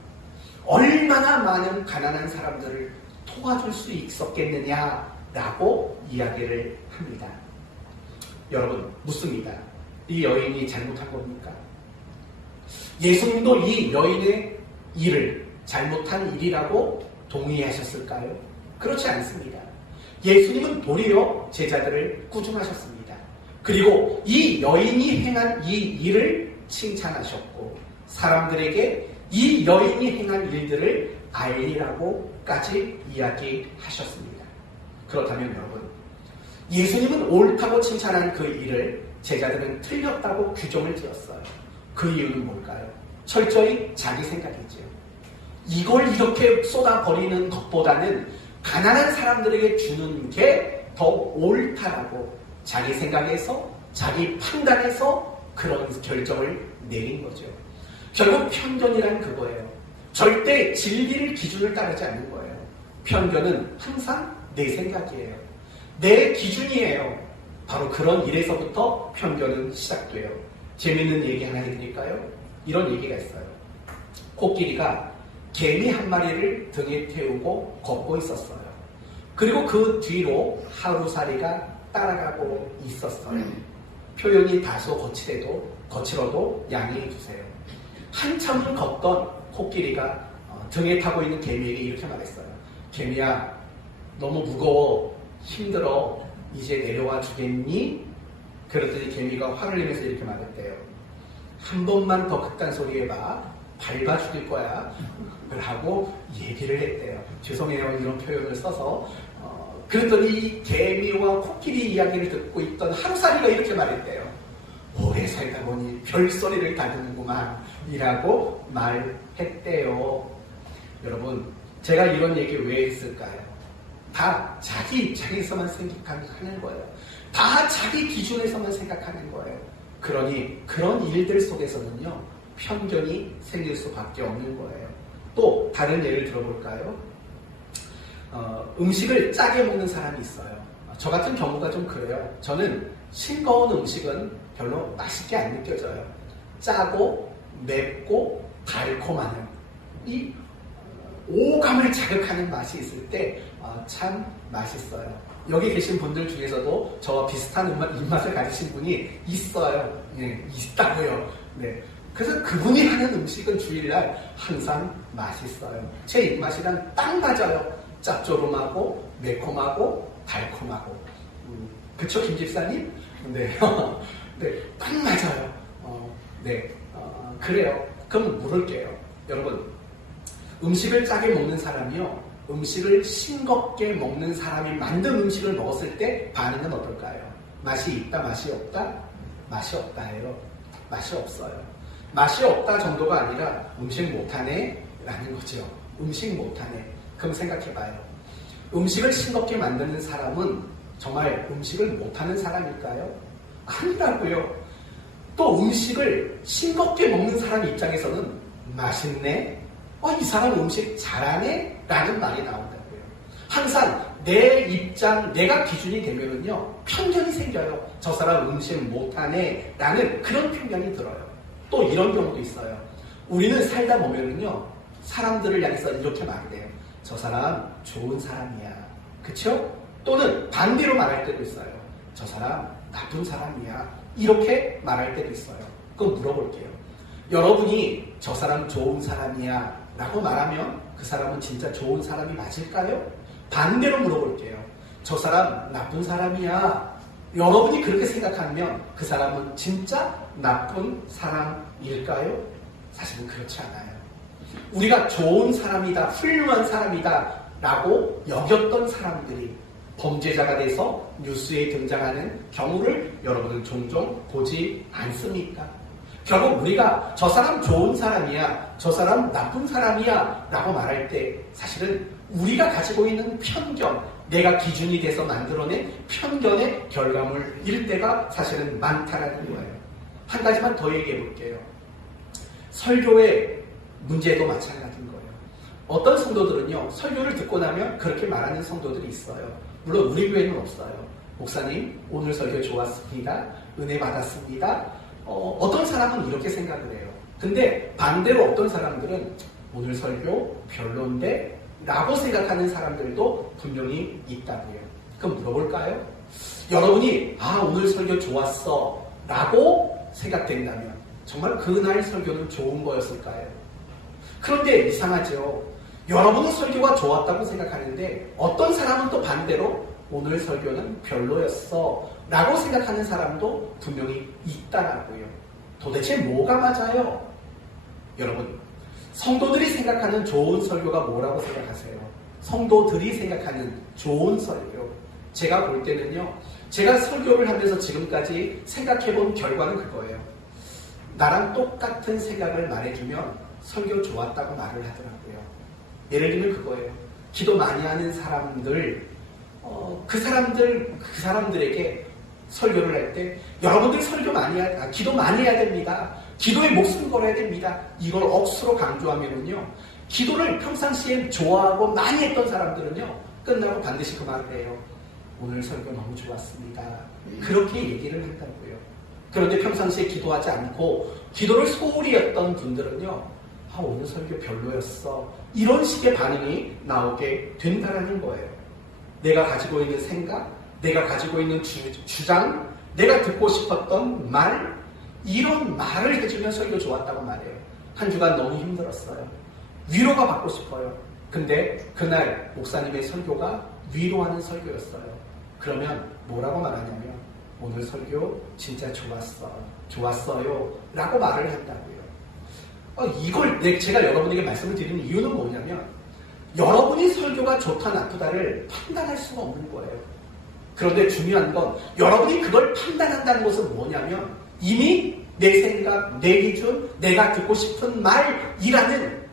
얼마나 많은 가난한 사람들을 도와줄 수 있었겠느냐라고 이야기를 합니다. 여러분, 묻습니다. 이 여인이 잘못한 겁니까? 예수님도 이 여인의 일을 잘못한 일이라고 동의하셨을까요? 그렇지 않습니다. 예수님은 도리어 제자들을 꾸중하셨습니다. 그리고 이 여인이 행한 이 일을 칭찬하셨고 사람들에게 이 여인이 행한 일들을 알리라고까지 이야기하셨습니다. 그렇다면 여러분, 예수님은 옳다고 칭찬한 그 일을 제자들은 틀렸다고 규정을 지었어요. 그 이유는 뭘까요? 철저히 자기 생각이죠. 이걸 이렇게 쏟아버리는 것보다는 가난한 사람들에게 주는 게 더 옳다라고 자기 생각에서, 자기 판단에서 그런 결정을 내린 거죠. 결국 편견이란 그거예요. 절대 진리를 기준을 따르지 않는 거예요. 편견은 항상 내 생각이에요. 내 기준이에요. 바로 그런 일에서부터 편견은 시작돼요. 재밌는 얘기 하나 해드릴까요? 이런 얘기가 있어요. 코끼리가 개미 한 마리를 등에 태우고 걷고 있었어요. 그리고 그 뒤로 하루살이가 따라가고 있었어요. 표현이 다소 거칠어도 양해해 주세요. 한참을 걷던 코끼리가 등에 타고 있는 개미에게 이렇게 말했어요. 개미야, 너무 무거워, 힘들어, 이제 내려와 주겠니? 그랬더니 개미가 화를 내면서 이렇게 말했대요. 한 번만 더 그딴 소리 해봐, 밟아 죽일 거야 하고 얘기를 했대요. 죄송해요, 이런 표현을 써서. 그랬더니 이 개미와 코끼리 이야기를 듣고 있던 하루살이가 이렇게 말했대요. 오래 살다 보니 별소리를 다 듣는구만 이라고 말했대요. 여러분, 제가 이런 얘기 왜 했을까요? 다 자기 입장에서만 생각하는 거예요. 다 자기 기준에서만 생각하는 거예요. 그러니 그런 일들 속에서는요, 편견이 생길 수밖에 없는 거예요. 또 다른 예를 들어볼까요? 음식을 짜게 먹는 사람이 있어요. 저 같은 경우가 좀 그래요. 저는 싱거운 음식은 별로 맛있게 안 느껴져요. 짜고 맵고 달콤한 이 오감을 자극하는 맛이 있을 때 참 맛있어요. 여기 계신 분들 중에서도 저와 비슷한 입맛을 가지신 분이 있어요. 예, 있다고요. 네. 그래서 그분이 하는 음식은 주일날 항상 맛있어요. 제 입맛이랑 딱 맞아요. 짭조름하고 매콤하고 달콤하고. 그쵸, 김 집사님? 네. 네, 딱 맞아요. 그래요. 그럼 물을게요. 여러분, 음식을 짜게 먹는 사람이요, 음식을 싱겁게 먹는 사람이 만든 음식을 먹었을 때 반응은 어떨까요? 맛이 있다, 맛이 없다? 맛이 없다예요. 맛이 없어요. 맛이 없다 정도가 아니라 음식 못하네 라는 거죠. 음식 못하네. 그럼 생각해봐요. 음식을 싱겁게 만드는 사람은 정말 음식을 못하는 사람일까요? 아니라고요. 또 음식을 싱겁게 먹는 사람 입장에서는 맛있네? 이 사람 음식 잘하네? 라는 말이 나온다고요. 항상 내 입장, 내가 기준이 되면은요, 편견이 생겨요. 저 사람 음식 못하네? 라는 그런 편견이 들어요. 또 이런 경우도 있어요. 우리는 살다 보면은요, 사람들을 향해서 이렇게 말을 해요. 저 사람 좋은 사람이야. 그쵸? 또는 반대로 말할 때도 있어요. 저 사람 나쁜 사람이야. 이렇게 말할 때도 있어요. 그럼 물어볼게요. 여러분이 저 사람 좋은 사람이야 라고 말하면 그 사람은 진짜 좋은 사람이 맞을까요? 반대로 물어볼게요. 저 사람 나쁜 사람이야. 여러분이 그렇게 생각하면 그 사람은 진짜 나쁜 사람일까요? 사실은 그렇지 않아요. 우리가 좋은 사람이다, 훌륭한 사람이다 라고 여겼던 사람들이 범죄자가 돼서 뉴스에 등장하는 경우를 여러분은 종종 보지 않습니까? 결국 우리가 저 사람 좋은 사람이야, 저 사람 나쁜 사람이야 라고 말할 때 사실은 우리가 가지고 있는 편견, 내가 기준이 돼서 만들어낸 편견의 결과물일 때가 사실은 많다라는 거예요. 한 가지만 더 얘기해 볼게요. 설교의 문제도 마찬가지인 거예요. 어떤 성도들은요, 설교를 듣고 나면 그렇게 말하는 성도들이 있어요. 물론 우리 교회는 없어요. 목사님, 오늘 설교 좋았습니다. 은혜 받았습니다. 어떤 사람은 이렇게 생각을 해요. 근데 반대로 어떤 사람들은 오늘 설교 별론데 라고 생각하는 사람들도 분명히 있다고요. 그럼 물어볼까요? 여러분이 오늘 설교 좋았어 라고 생각된다면 정말 그날 설교는 좋은 거였을까요? 그런데 이상하죠. 여러분은 설교가 좋았다고 생각하는데 어떤 사람은 또 반대로 오늘 설교는 별로였어 라고 생각하는 사람도 분명히 있다라고요. 도대체 뭐가 맞아요? 여러분, 성도들이 생각하는 좋은 설교가 뭐라고 생각하세요? 성도들이 생각하는 좋은 설교. 제가 볼 때는요, 제가 설교를 하면서 지금까지 생각해본 결과는 그거예요. 나랑 똑같은 생각을 말해주면 설교 좋았다고 말을 하더라고요. 예를 들면 그거예요. 기도 많이 하는 사람들, 그 사람들에게 설교를 할 때 여러분들 기도 많이 해야 됩니다. 기도에 목숨 걸어야 됩니다. 이걸 억수로 강조하면은요, 기도를 평상시에 좋아하고 많이 했던 사람들은요, 끝나고 반드시 그 말을 해요. 오늘 설교 너무 좋았습니다. 그렇게 얘기를 한다고요. 그런데 평상시에 기도하지 않고 기도를 소홀히 했던 분들은요, 오늘 설교 별로였어. 이런 식의 반응이 나오게 된다는 거예요. 내가 가지고 있는 생각, 내가 가지고 있는 주장, 내가 듣고 싶었던 말, 이런 말을 해주면 설교 좋았다고 말해요. 한 주간 너무 힘들었어요. 위로가 받고 싶어요. 근데 그날 목사님의 설교가 위로하는 설교였어요. 그러면 뭐라고 말하냐면 오늘 설교 진짜 좋았어요 라고 말을 한다고요. 이걸 제가 여러분에게 말씀을 드리는 이유는 뭐냐면 여러분이 설교가 좋다 나쁘다를 판단할 수가 없는 거예요. 그런데 중요한 건 여러분이 그걸 판단한다는 것은 뭐냐면 이미 내 생각, 내 기준, 내가 듣고 싶은 말이라는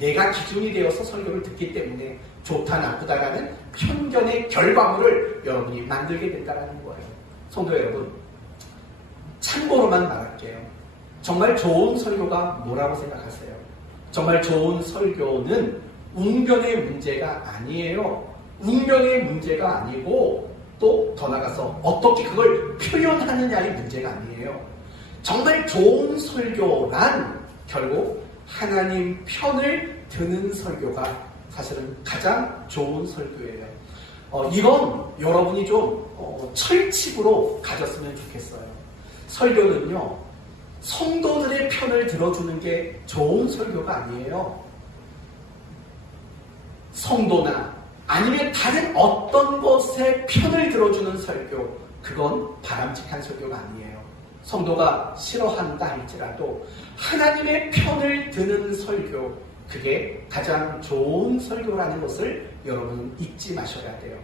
내가 기준이 되어서 설교를 듣기 때문에 좋다 나쁘다라는 편견의 결과물을 여러분이 만들게 된다는 거예요. 성도 여러분, 참고로만 말할게요. 정말 좋은 설교가 뭐라고 생각하세요? 정말 좋은 설교는 웅변의 문제가 아니에요. 웅변의 문제가 아니고 또 더 나가서 어떻게 그걸 표현하느냐의 문제가 아니에요. 정말 좋은 설교란 결국 하나님 편을 드는 설교가 사실은 가장 좋은 설교예요. 이건 여러분이 좀 철칙으로 가졌으면 좋겠어요. 설교는요, 성도들의 편을 들어주는 게 좋은 설교가 아니에요. 성도나 아니면 다른 어떤 것의 편을 들어주는 설교, 그건 바람직한 설교가 아니에요. 성도가 싫어한다 할지라도 하나님의 편을 드는 설교, 그게 가장 좋은 설교라는 것을 여러분은 잊지 마셔야 돼요.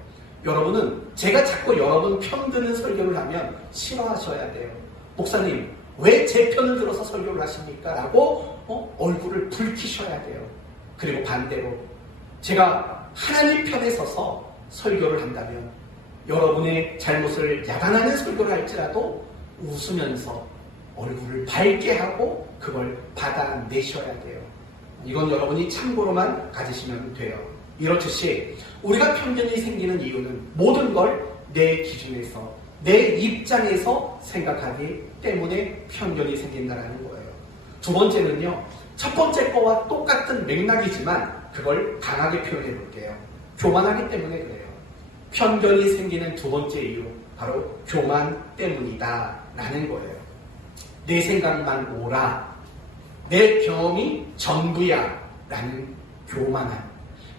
여러분은 제가 자꾸 여러분 편 드는 설교를 하면 싫어하셔야 돼요. 목사님, 왜 제 편을 들어서 설교를 하십니까? 라고 얼굴을 붉히셔야 돼요. 그리고 반대로 제가 하나님 편에 서서 설교를 한다면 여러분의 잘못을 야단하는 설교를 할지라도 웃으면서 얼굴을 밝게 하고 그걸 받아내셔야 돼요. 이건 여러분이 참고로만 가지시면 돼요. 이렇듯이 우리가 편견이 생기는 이유는 모든 걸 내 기준에서, 내 입장에서 생각하기 때문에 편견이 생긴다는 거예요. 두 번째는요, 첫 번째 거와 똑같은 맥락이지만 그걸 강하게 표현해 볼게요. 교만하기 때문에 그래요. 편견이 생기는 두 번째 이유, 바로 교만 때문이다 라는 거예요. 내 생각만 옳아, 내 경험이 전부야 라는 교만함.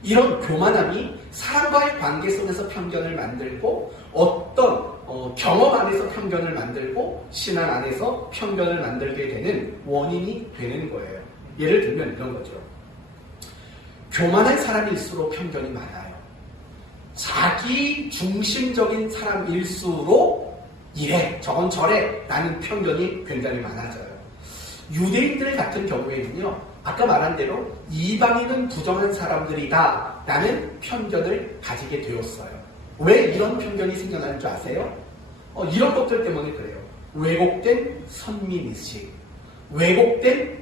이런 교만함이 사람과의 관계 속에서 편견을 만들고 어떤 경험 안에서 편견을 만들고 신앙 안에서 편견을 만들게 되는 원인이 되는 거예요. 예를 들면 이런 거죠. 교만한 사람일수록 편견이 많아요. 자기 중심적인 사람일수록 이래 저건 저래 라는 편견이 굉장히 많아져요. 유대인들 같은 경우에는요, 아까 말한 대로 이방인은 부정한 사람들이다 라는 편견을 가지게 되었어요. 왜 이런 편견이 생겨나는 줄 아세요? 이런 것들 때문에 그래요. 왜곡된 선민의식, 왜곡된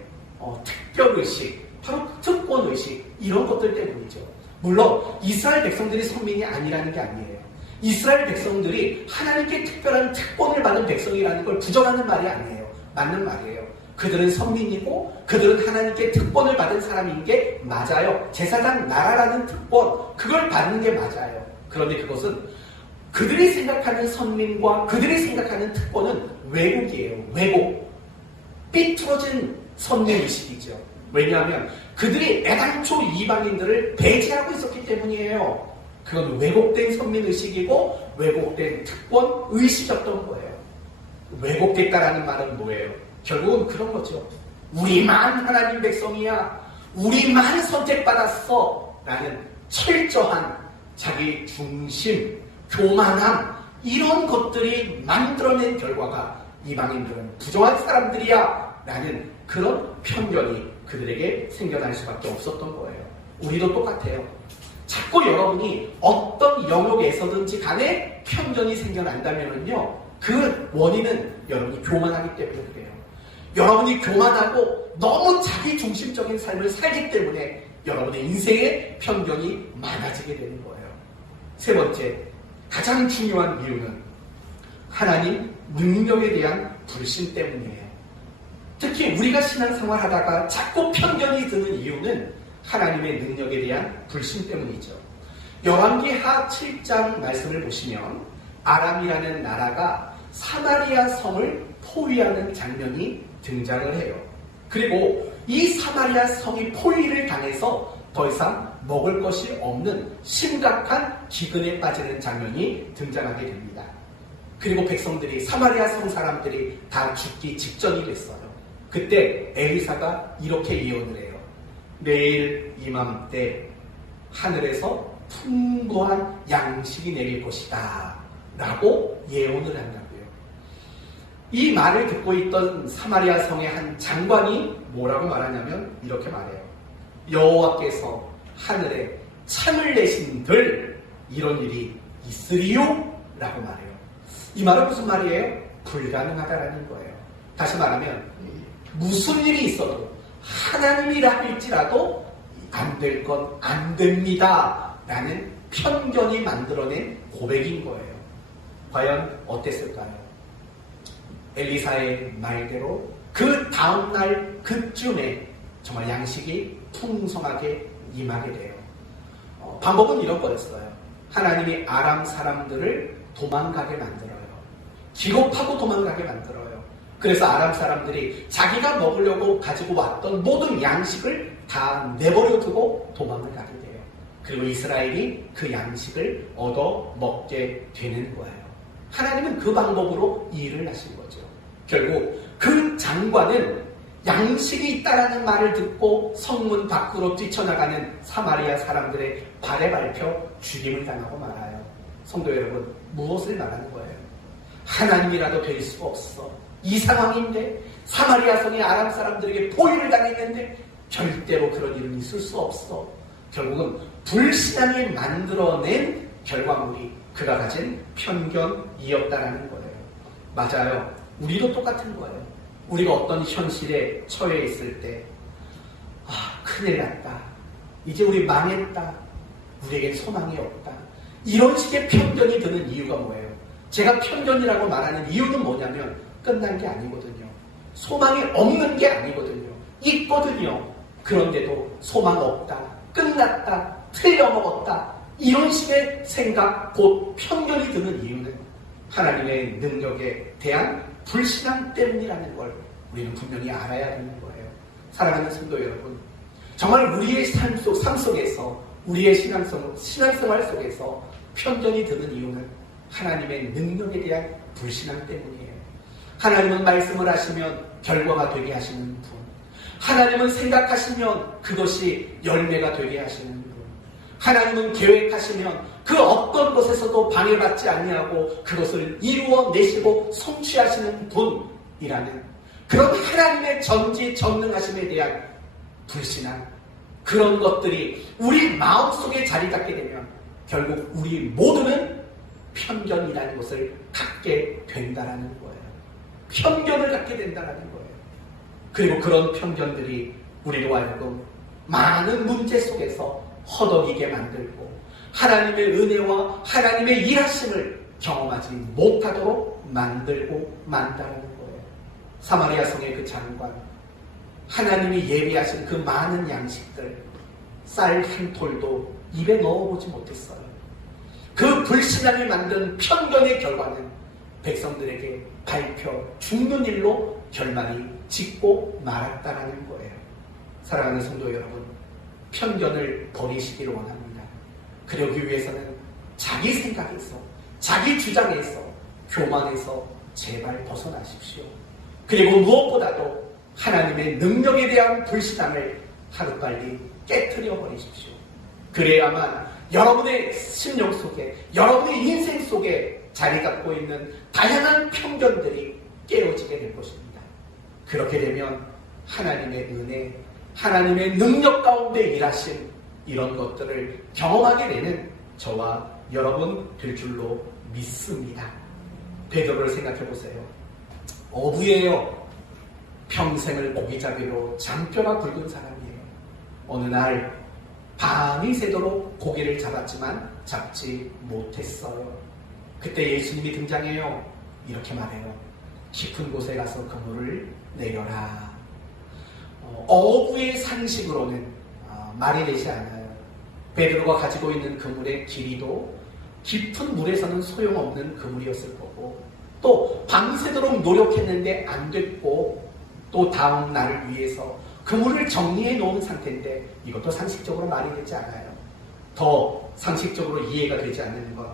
특별의식, 바로 특권의식, 이런 것들 때문이죠. 물론 이스라엘 백성들이 선민이 아니라는 게 아니에요. 이스라엘 백성들이 하나님께 특별한 특권을 받은 백성이라는 걸 부정하는 말이 아니에요. 맞는 말이에요. 그들은 선민이고 그들은 하나님께 특권을 받은 사람인 게 맞아요. 제사장 나라라는 특권, 그걸 받는 게 맞아요. 그런데 그것은 그들이 생각하는 선민과 그들이 생각하는 특권은 왜곡이에요. 왜곡. 삐뚤어진 선민의식이죠. 왜냐하면 그들이 애당초 이방인들을 배제하고 있었기 때문이에요. 그건 왜곡된 선민의식이고 왜곡된 특권의식이었던 거예요. 왜곡됐다라는 말은 뭐예요? 결국은 그런 거죠. 우리만 하나님 백성이야. 우리만 선택받았어. 라는 철저한 자기 중심, 교만함, 이런 것들이 만들어낸 결과가 이방인들은 부정한 사람들이야. 라는 그런 편견이 그들에게 생겨날 수밖에 없었던 거예요. 우리도 똑같아요. 자꾸 여러분이 어떤 영역에서든지 간에 편견이 생겨난다면요, 그 원인은 여러분이 교만하기 때문에 그래요. 여러분이 교만하고 너무 자기 중심적인 삶을 살기 때문에 여러분의 인생에 편견이 많아지게 되는 거예요. 세 번째, 가장 중요한 이유는 하나님 능력에 대한 불신 때문이에요. 특히 우리가 신앙생활 하다가 자꾸 편견이 드는 이유는 하나님의 능력에 대한 불신 때문이죠. 열왕기하 7장 말씀을 보시면 아람이라는 나라가 사마리아 성을 포위하는 장면이 등장을 해요. 그리고 이 사마리아 성이 포위를 당해서 더 이상 먹을 것이 없는 심각한 기근에 빠지는 장면이 등장하게 됩니다. 그리고 백성들이, 사마리아 성 사람들이 다 죽기 직전이 됐어요. 그때 엘리사가 이렇게 예언을 해요. 내일 이맘때 하늘에서 풍부한 양식이 내릴 것이다 라고 예언을 한다고요. 이 말을 듣고 있던 사마리아 성의 한 장관이 뭐라고 말하냐면 이렇게 말해요. 여호와께서 하늘에 창을 내신들 이런 일이 있으리요? 라고 말해요. 이 말은 무슨 말이에요? 불가능하다라는 거예요. 다시 말하면 무슨 일이 있어도 하나님이라 할지라도 안 될 건 안 됩니다 라는 편견이 만들어낸 고백인 거예요. 과연 어땠을까요? 엘리사의 말대로 그 다음날 그쯤에 정말 양식이 풍성하게 임하게 돼요. 방법은 이런 거였어요. 하나님이 아람 사람들을 도망가게 만들어요. 기겁하고 도망가게 만들어요. 그래서 아람 사람들이 자기가 먹으려고 가지고 왔던 모든 양식을 다 내버려 두고 도망을 가게 돼요. 그리고 이스라엘이 그 양식을 얻어 먹게 되는 거예요. 하나님은 그 방법으로 일을 하신 거죠. 결국 그 장관은 양식이 있다라는 말을 듣고 성문 밖으로 뛰쳐나가는 사마리아 사람들의 발에 밟혀 죽임을 당하고 말아요. 성도 여러분, 무엇을 말하는 거예요? 하나님이라도 될 수가 없어. 이 상황인데 사마리아 성이 아람 사람들에게 포위를 당했는데 절대로 그런 일은 있을 수 없어. 결국은 불신앙이 만들어낸 결과물이 그가 가진 편견이었다라는 거예요. 맞아요. 우리도 똑같은 거예요. 우리가 어떤 현실에 처해 있을 때 큰일 났다. 이제 우리 망했다. 우리에겐 소망이 없다. 이런 식의 편견이 드는 이유가 뭐예요? 제가 편견이라고 말하는 이유는 뭐냐면 끝난 게 아니거든요. 소망이 없는 게 아니거든요. 있거든요. 그런데도 소망 없다. 끝났다. 틀려먹었다. 이런 식의 생각, 곧 편견이 드는 이유는 하나님의 능력에 대한 불신앙 때문이라는 걸 우리는 분명히 알아야 되는 거예요. 사랑하는 성도 여러분, 정말 우리의 삶 속에서, 우리의 신앙생활 속에서 편견이 드는 이유는 하나님의 능력에 대한 불신앙 때문이에요. 하나님은 말씀을 하시면 결과가 되게 하시는 분, 하나님은 생각하시면 그것이 열매가 되게 하시는 분. 하나님은 계획하시면 그 어떤 것에서도 방해받지 아니하고 그것을 이루어내시고 성취하시는 분이라는 그런 하나님의 전지전능하심에 대한 불신앙, 그런 것들이 우리 마음속에 자리 잡게 되면 결국 우리 모두는 편견이라는 것을 갖게 된다라는 거예요. 편견을 갖게 된다라는 거예요. 그리고 그런 편견들이 우리로 하여금 많은 문제 속에서 허덕이게 만들고 하나님의 은혜와 하나님의 일하심을 경험하지 못하도록 만들고 만다는 거예요. 사마리아 성의 그 장관, 하나님이 예비하신 그 많은 양식들, 쌀 한 톨도 입에 넣어보지 못했어요. 그 불신앙이 만든 편견의 결과는 백성들에게 밟혀 죽는 일로 결말이 짓고 말았다라는 거예요. 사랑하는 성도 여러분, 편견을 버리시기를 원합니다. 그러기 위해서는 자기 생각에서, 자기 주장에서, 교만에서 제발 벗어나십시오. 그리고 무엇보다도 하나님의 능력에 대한 불신앙을 하루빨리 깨트려 버리십시오. 그래야만 여러분의 심령 속에, 여러분의 인생 속에 자리 잡고 있는 다양한 편견들이 깨어지게 될 것입니다. 그렇게 되면 하나님의 은혜, 하나님의 능력 가운데 일하신 이런 것들을 경험하게 되는 저와 여러분 될 줄로 믿습니다. 베드로를 생각해 보세요. 어부예요. 평생을 고기잡이로 장뼈가 굵은 사람이에요. 어느 날 밤이 새도록 고기를 잡았지만 잡지 못했어요. 그때 예수님이 등장해요. 이렇게 말해요. 깊은 곳에 가서 그물을 내려라. 어부의 상식으로는 말이 되지 않아요. 베드로가 가지고 있는 그물의 길이도 깊은 물에서는 소용없는 그물이었을 거고, 또 밤새도록 노력했는데 안 됐고, 또 다음 날을 위해서 그물을 정리해 놓은 상태인데 이것도 상식적으로 말이 되지 않아요. 더 상식적으로 이해가 되지 않는 건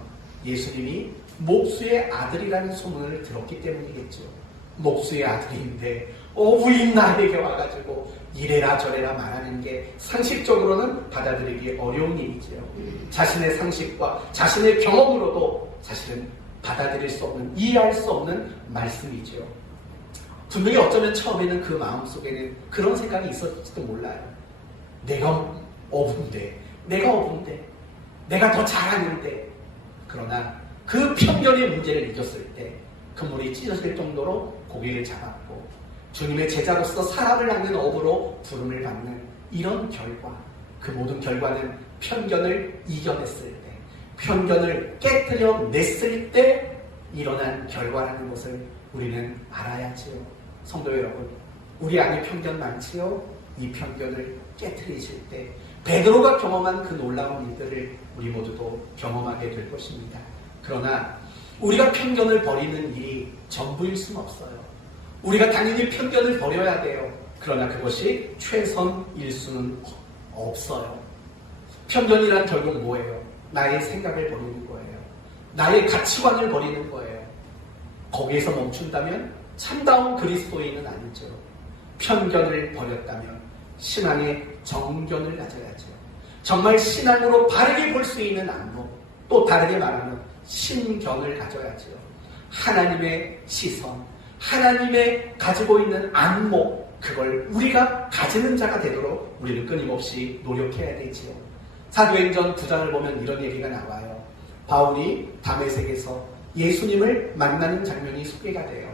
예수님이 목수의 아들이라는 소문을 들었기 때문이겠죠. 목수의 아들인데 어부인 나에게 와가지고 이래라 저래라 말하는 게 상식적으로는 받아들이기 어려운 일이죠. 자신의 상식과 자신의 경험으로도 사실은 받아들일 수 없는, 이해할 수 없는 말씀이죠. 분명히 어쩌면 처음에는 그 마음속에는 그런 생각이 있었을지도 몰라요. 내가 어부인데, 내가 더 잘하는데. 그러나 그 편견의 문제를 잊었을 때 그물이 찢어질 정도로 고기를 잡았고 주님의 제자로서 사람을 낳는 어부로 부름을 받는 이런 결과, 그 모든 결과는 편견을 이겨냈을 때, 편견을 깨뜨려 냈을 때 일어난 결과라는 것을 우리는 알아야지요. 성도 여러분, 우리 안에 편견 많지요? 이 편견을 깨뜨리실 때 베드로가 경험한 그 놀라운 일들을 우리 모두도 경험하게 될 것입니다. 그러나 우리가 편견을 버리는 일이 전부일 수는 없어요. 우리가 당연히 편견을 버려야 돼요. 그러나 그것이 최선일 수는 없어요. 편견이란 결국 뭐예요? 나의 생각을 버리는 거예요. 나의 가치관을 버리는 거예요. 거기에서 멈춘다면 참다운 그리스도인은 아니죠. 편견을 버렸다면 신앙의 정견을 가져야죠. 정말 신앙으로 바르게 볼 수 있는 안목, 또 다르게 말하면 신견을 가져야죠. 하나님의 시선, 하나님의 가지고 있는 안목, 그걸 우리가 가지는 자가 되도록 우리는 끊임없이 노력해야 되지요. 사도행전 9장을 보면 이런 얘기가 나와요. 바울이 다메섹에서 예수님을 만나는 장면이 소개가 돼요.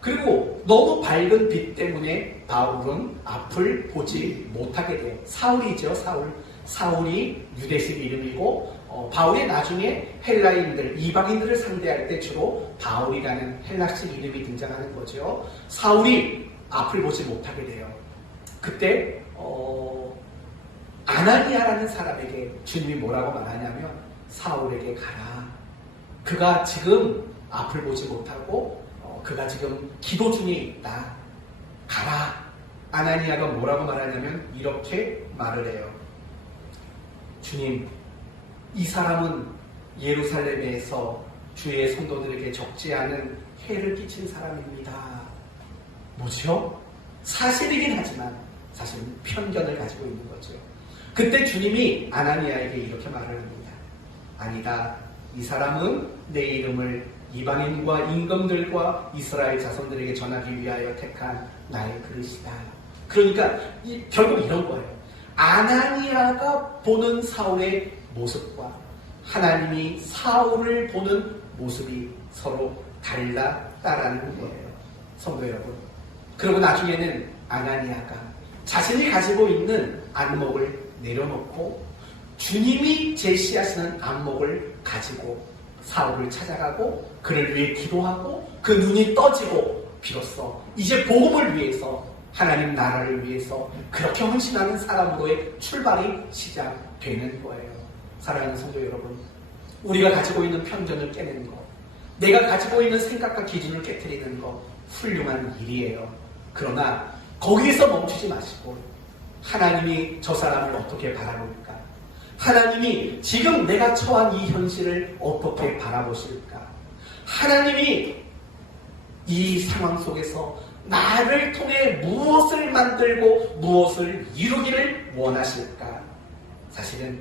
그리고 너무 밝은 빛 때문에 바울은 앞을 보지 못하게 돼요. 사울이죠, 사울. 사울이 유대식 이름이고 바울이 나중에 헬라인들, 이방인들을 상대할 때 주로 바울이라는 헬라식 이름이 등장하는 거죠. 사울이 앞을 보지 못하게 돼요. 그때 아나니아라는 사람에게 주님이 뭐라고 말하냐면 사울에게 가라. 그가 지금 앞을 보지 못하고 그가 지금 기도 중에 있다. 가라. 아나니아가 뭐라고 말하냐면 이렇게 말을 해요. 주님, 이 사람은 예루살렘에서 주의 성도들에게 적지 않은 해를 끼친 사람입니다. 뭐죠? 사실이긴 하지만 사실은 편견을 가지고 있는 거죠. 그때 주님이 아나니아에게 이렇게 말을 합니다. 아니다. 이 사람은 내 이름을 이방인과 임금들과 이스라엘 자손들에게 전하기 위하여 택한 나의 그릇이다. 그러니까 결국 이런 거예요. 아나니아가 보는 사울의 모습과 하나님이 사울을 보는 모습이 서로 달랐다라는 거예요. 성도 여러분. 그리고 나중에는 아나니아가 자신이 가지고 있는 안목을 내려놓고 주님이 제시하시는 안목을 가지고 사울을 찾아가고 그를 위해 기도하고 그 눈이 떠지고 비로소 이제 복음을 위해서 하나님 나라를 위해서 그렇게 헌신하는 사람으로의 출발이 시작되는 거예요. 사랑하는 성도 여러분, 우리가 가지고 있는 편견을 깨는 것, 내가 가지고 있는 생각과 기준을 깨트리는 것 훌륭한 일이에요. 그러나 거기에서 멈추지 마시고 하나님이 저 사람을 어떻게 바라볼까? 하나님이 지금 내가 처한 이 현실을 어떻게 바라보실까? 하나님이 이 상황 속에서 나를 통해 무엇을 만들고 무엇을 이루기를 원하실까? 사실은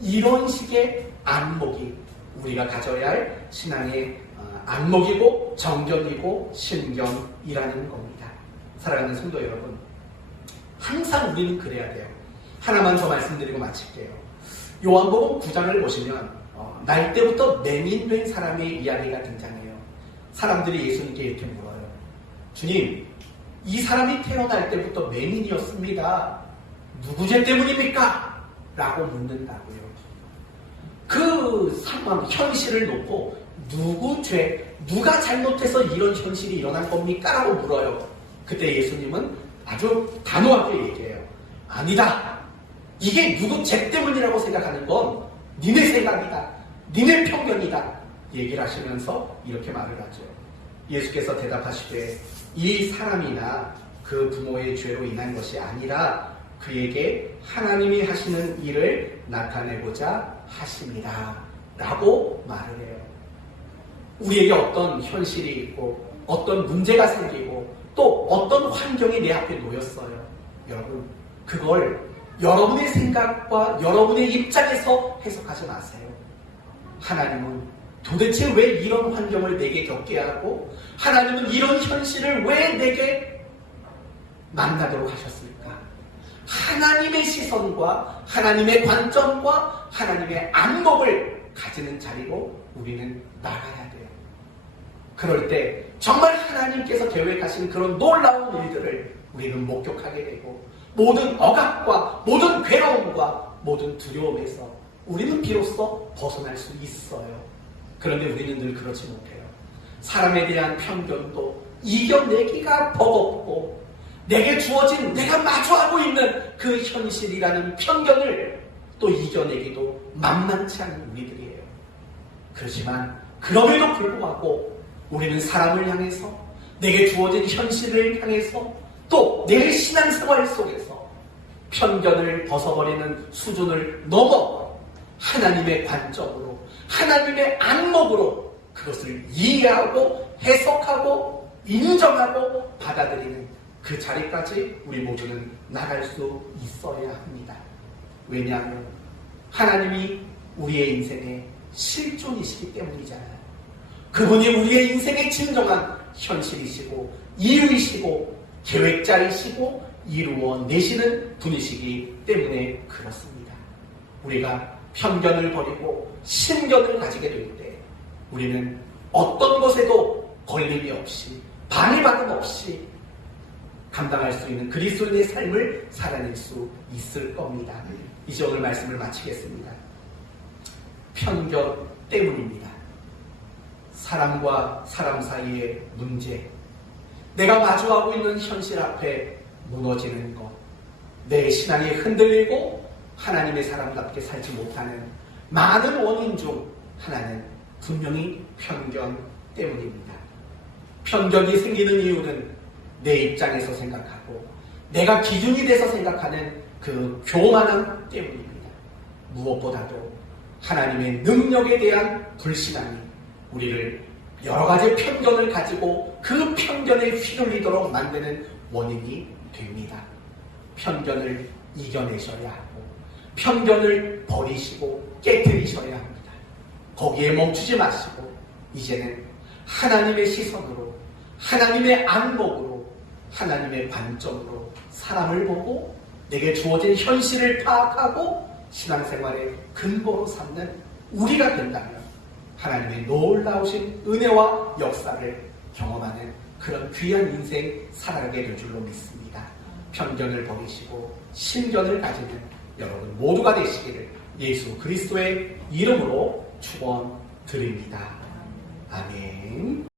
이런 식의 안목이 우리가 가져야 할 신앙의 안목이고 정견이고 신견이라는 겁니다. 사랑하는 성도 여러분, 항상 우리는 그래야 돼요. 하나만 더 말씀드리고 마칠게요. 요한복음 9장을 보시면 날 때부터 맹인된 사람의 이야기가 등장해요. 사람들이 예수님께 이렇게 물어요. 주님, 이 사람이 태어날 때부터 맹인이었습니다. 누구 죄 때문입니까? 라고 묻는다고요. 그 상황, 현실을 놓고 누구 죄, 누가 잘못해서 이런 현실이 일어난 겁니까? 라고 물어요. 그때 예수님은 아주 단호하게 얘기해요. 아니다. 이게 누구 죄 때문이라고 생각하는 건 니네 생각이다. 니네 편견이다. 얘기를 하시면서 이렇게 말을 하죠. 예수께서 대답하시되 이 사람이나 그 부모의 죄로 인한 것이 아니라 그에게 하나님이 하시는 일을 나타내고자 하십니다. 라고 말을 해요. 우리에게 어떤 현실이 있고 어떤 문제가 생기고 또 어떤 환경이 내 앞에 놓였어요. 여러분, 그걸 여러분의 생각과 여러분의 입장에서 해석하지 마세요. 하나님은 도대체 왜 이런 환경을 내게 겪게 하고 하나님은 이런 현실을 왜 내게 만나도록 하셨을까? 하나님의 시선과 하나님의 관점과 하나님의 안목을 가지는 자리로 우리는 나가야 돼요. 그럴 때 정말 하나님께서 계획하신 그런 놀라운 일들을 우리는 목격하게 되고 모든 억압과 모든 괴로움과 모든 두려움에서 우리는 비로소 벗어날 수 있어요. 그런데 우리는 늘 그렇지 못해요. 사람에 대한 편견도 이겨내기가 버겁고 내게 주어진 내가 마주하고 있는 그 현실이라는 편견을 또 이겨내기도 만만치 않은 우리들이에요. 그렇지만 그럼에도 불구하고 우리는 사람을 향해서 내게 주어진 현실을 향해서 또 내 신앙생활 속에서 편견을 벗어버리는 수준을 넘어 하나님의 관점으로 하나님의 안목으로 그것을 이해하고 해석하고 인정하고 받아들이는 그 자리까지 우리 모두는 나갈 수 있어야 합니다. 왜냐하면 하나님이 우리의 인생의 실존이시기 때문이잖아요. 그분이 우리의 인생의 진정한 현실이시고 이유이시고 계획자이시고 이루어내시는 분이시기 때문에 그렇습니다. 우리가 편견을 버리고 신견을 가지게 될 때 우리는 어떤 것에도 걸림이 없이 방해받음 없이 감당할 수 있는 그리스도인의 삶을 살아낼 수 있을 겁니다. 이제 오늘 말씀을 마치겠습니다. 편견 때문입니다. 사람과 사람 사이의 문제, 내가 마주하고 있는 현실 앞에 무너지는 것, 내 신앙이 흔들리고 하나님의 사람답게 살지 못하는 많은 원인 중 하나는 분명히 편견 때문입니다. 편견이 생기는 이유는 내 입장에서 생각하고 내가 기준이 돼서 생각하는 그 교만함 때문입니다. 무엇보다도 하나님의 능력에 대한 불신함이 우리를 여러 가지 편견을 가지고 그 편견에 휘둘리도록 만드는 원인이 됩니다. 편견을 이겨내셔야 하고 편견을 버리시고 깨뜨리셔야 합니다. 거기에 멈추지 마시고 이제는 하나님의 시선으로 하나님의 안목으로 하나님의 관점으로 사람을 보고 내게 주어진 현실을 파악하고 신앙생활의 근거로 삼는 우리가 된다면 하나님의 놀라우신 은혜와 역사를 경험하는 그런 귀한 인생 살아가게 될 줄로 믿습니다. 편견을 버리시고 신견을 가지는 여러분 모두가 되시기를 예수 그리스도의 이름으로 축원드립니다. 아멘.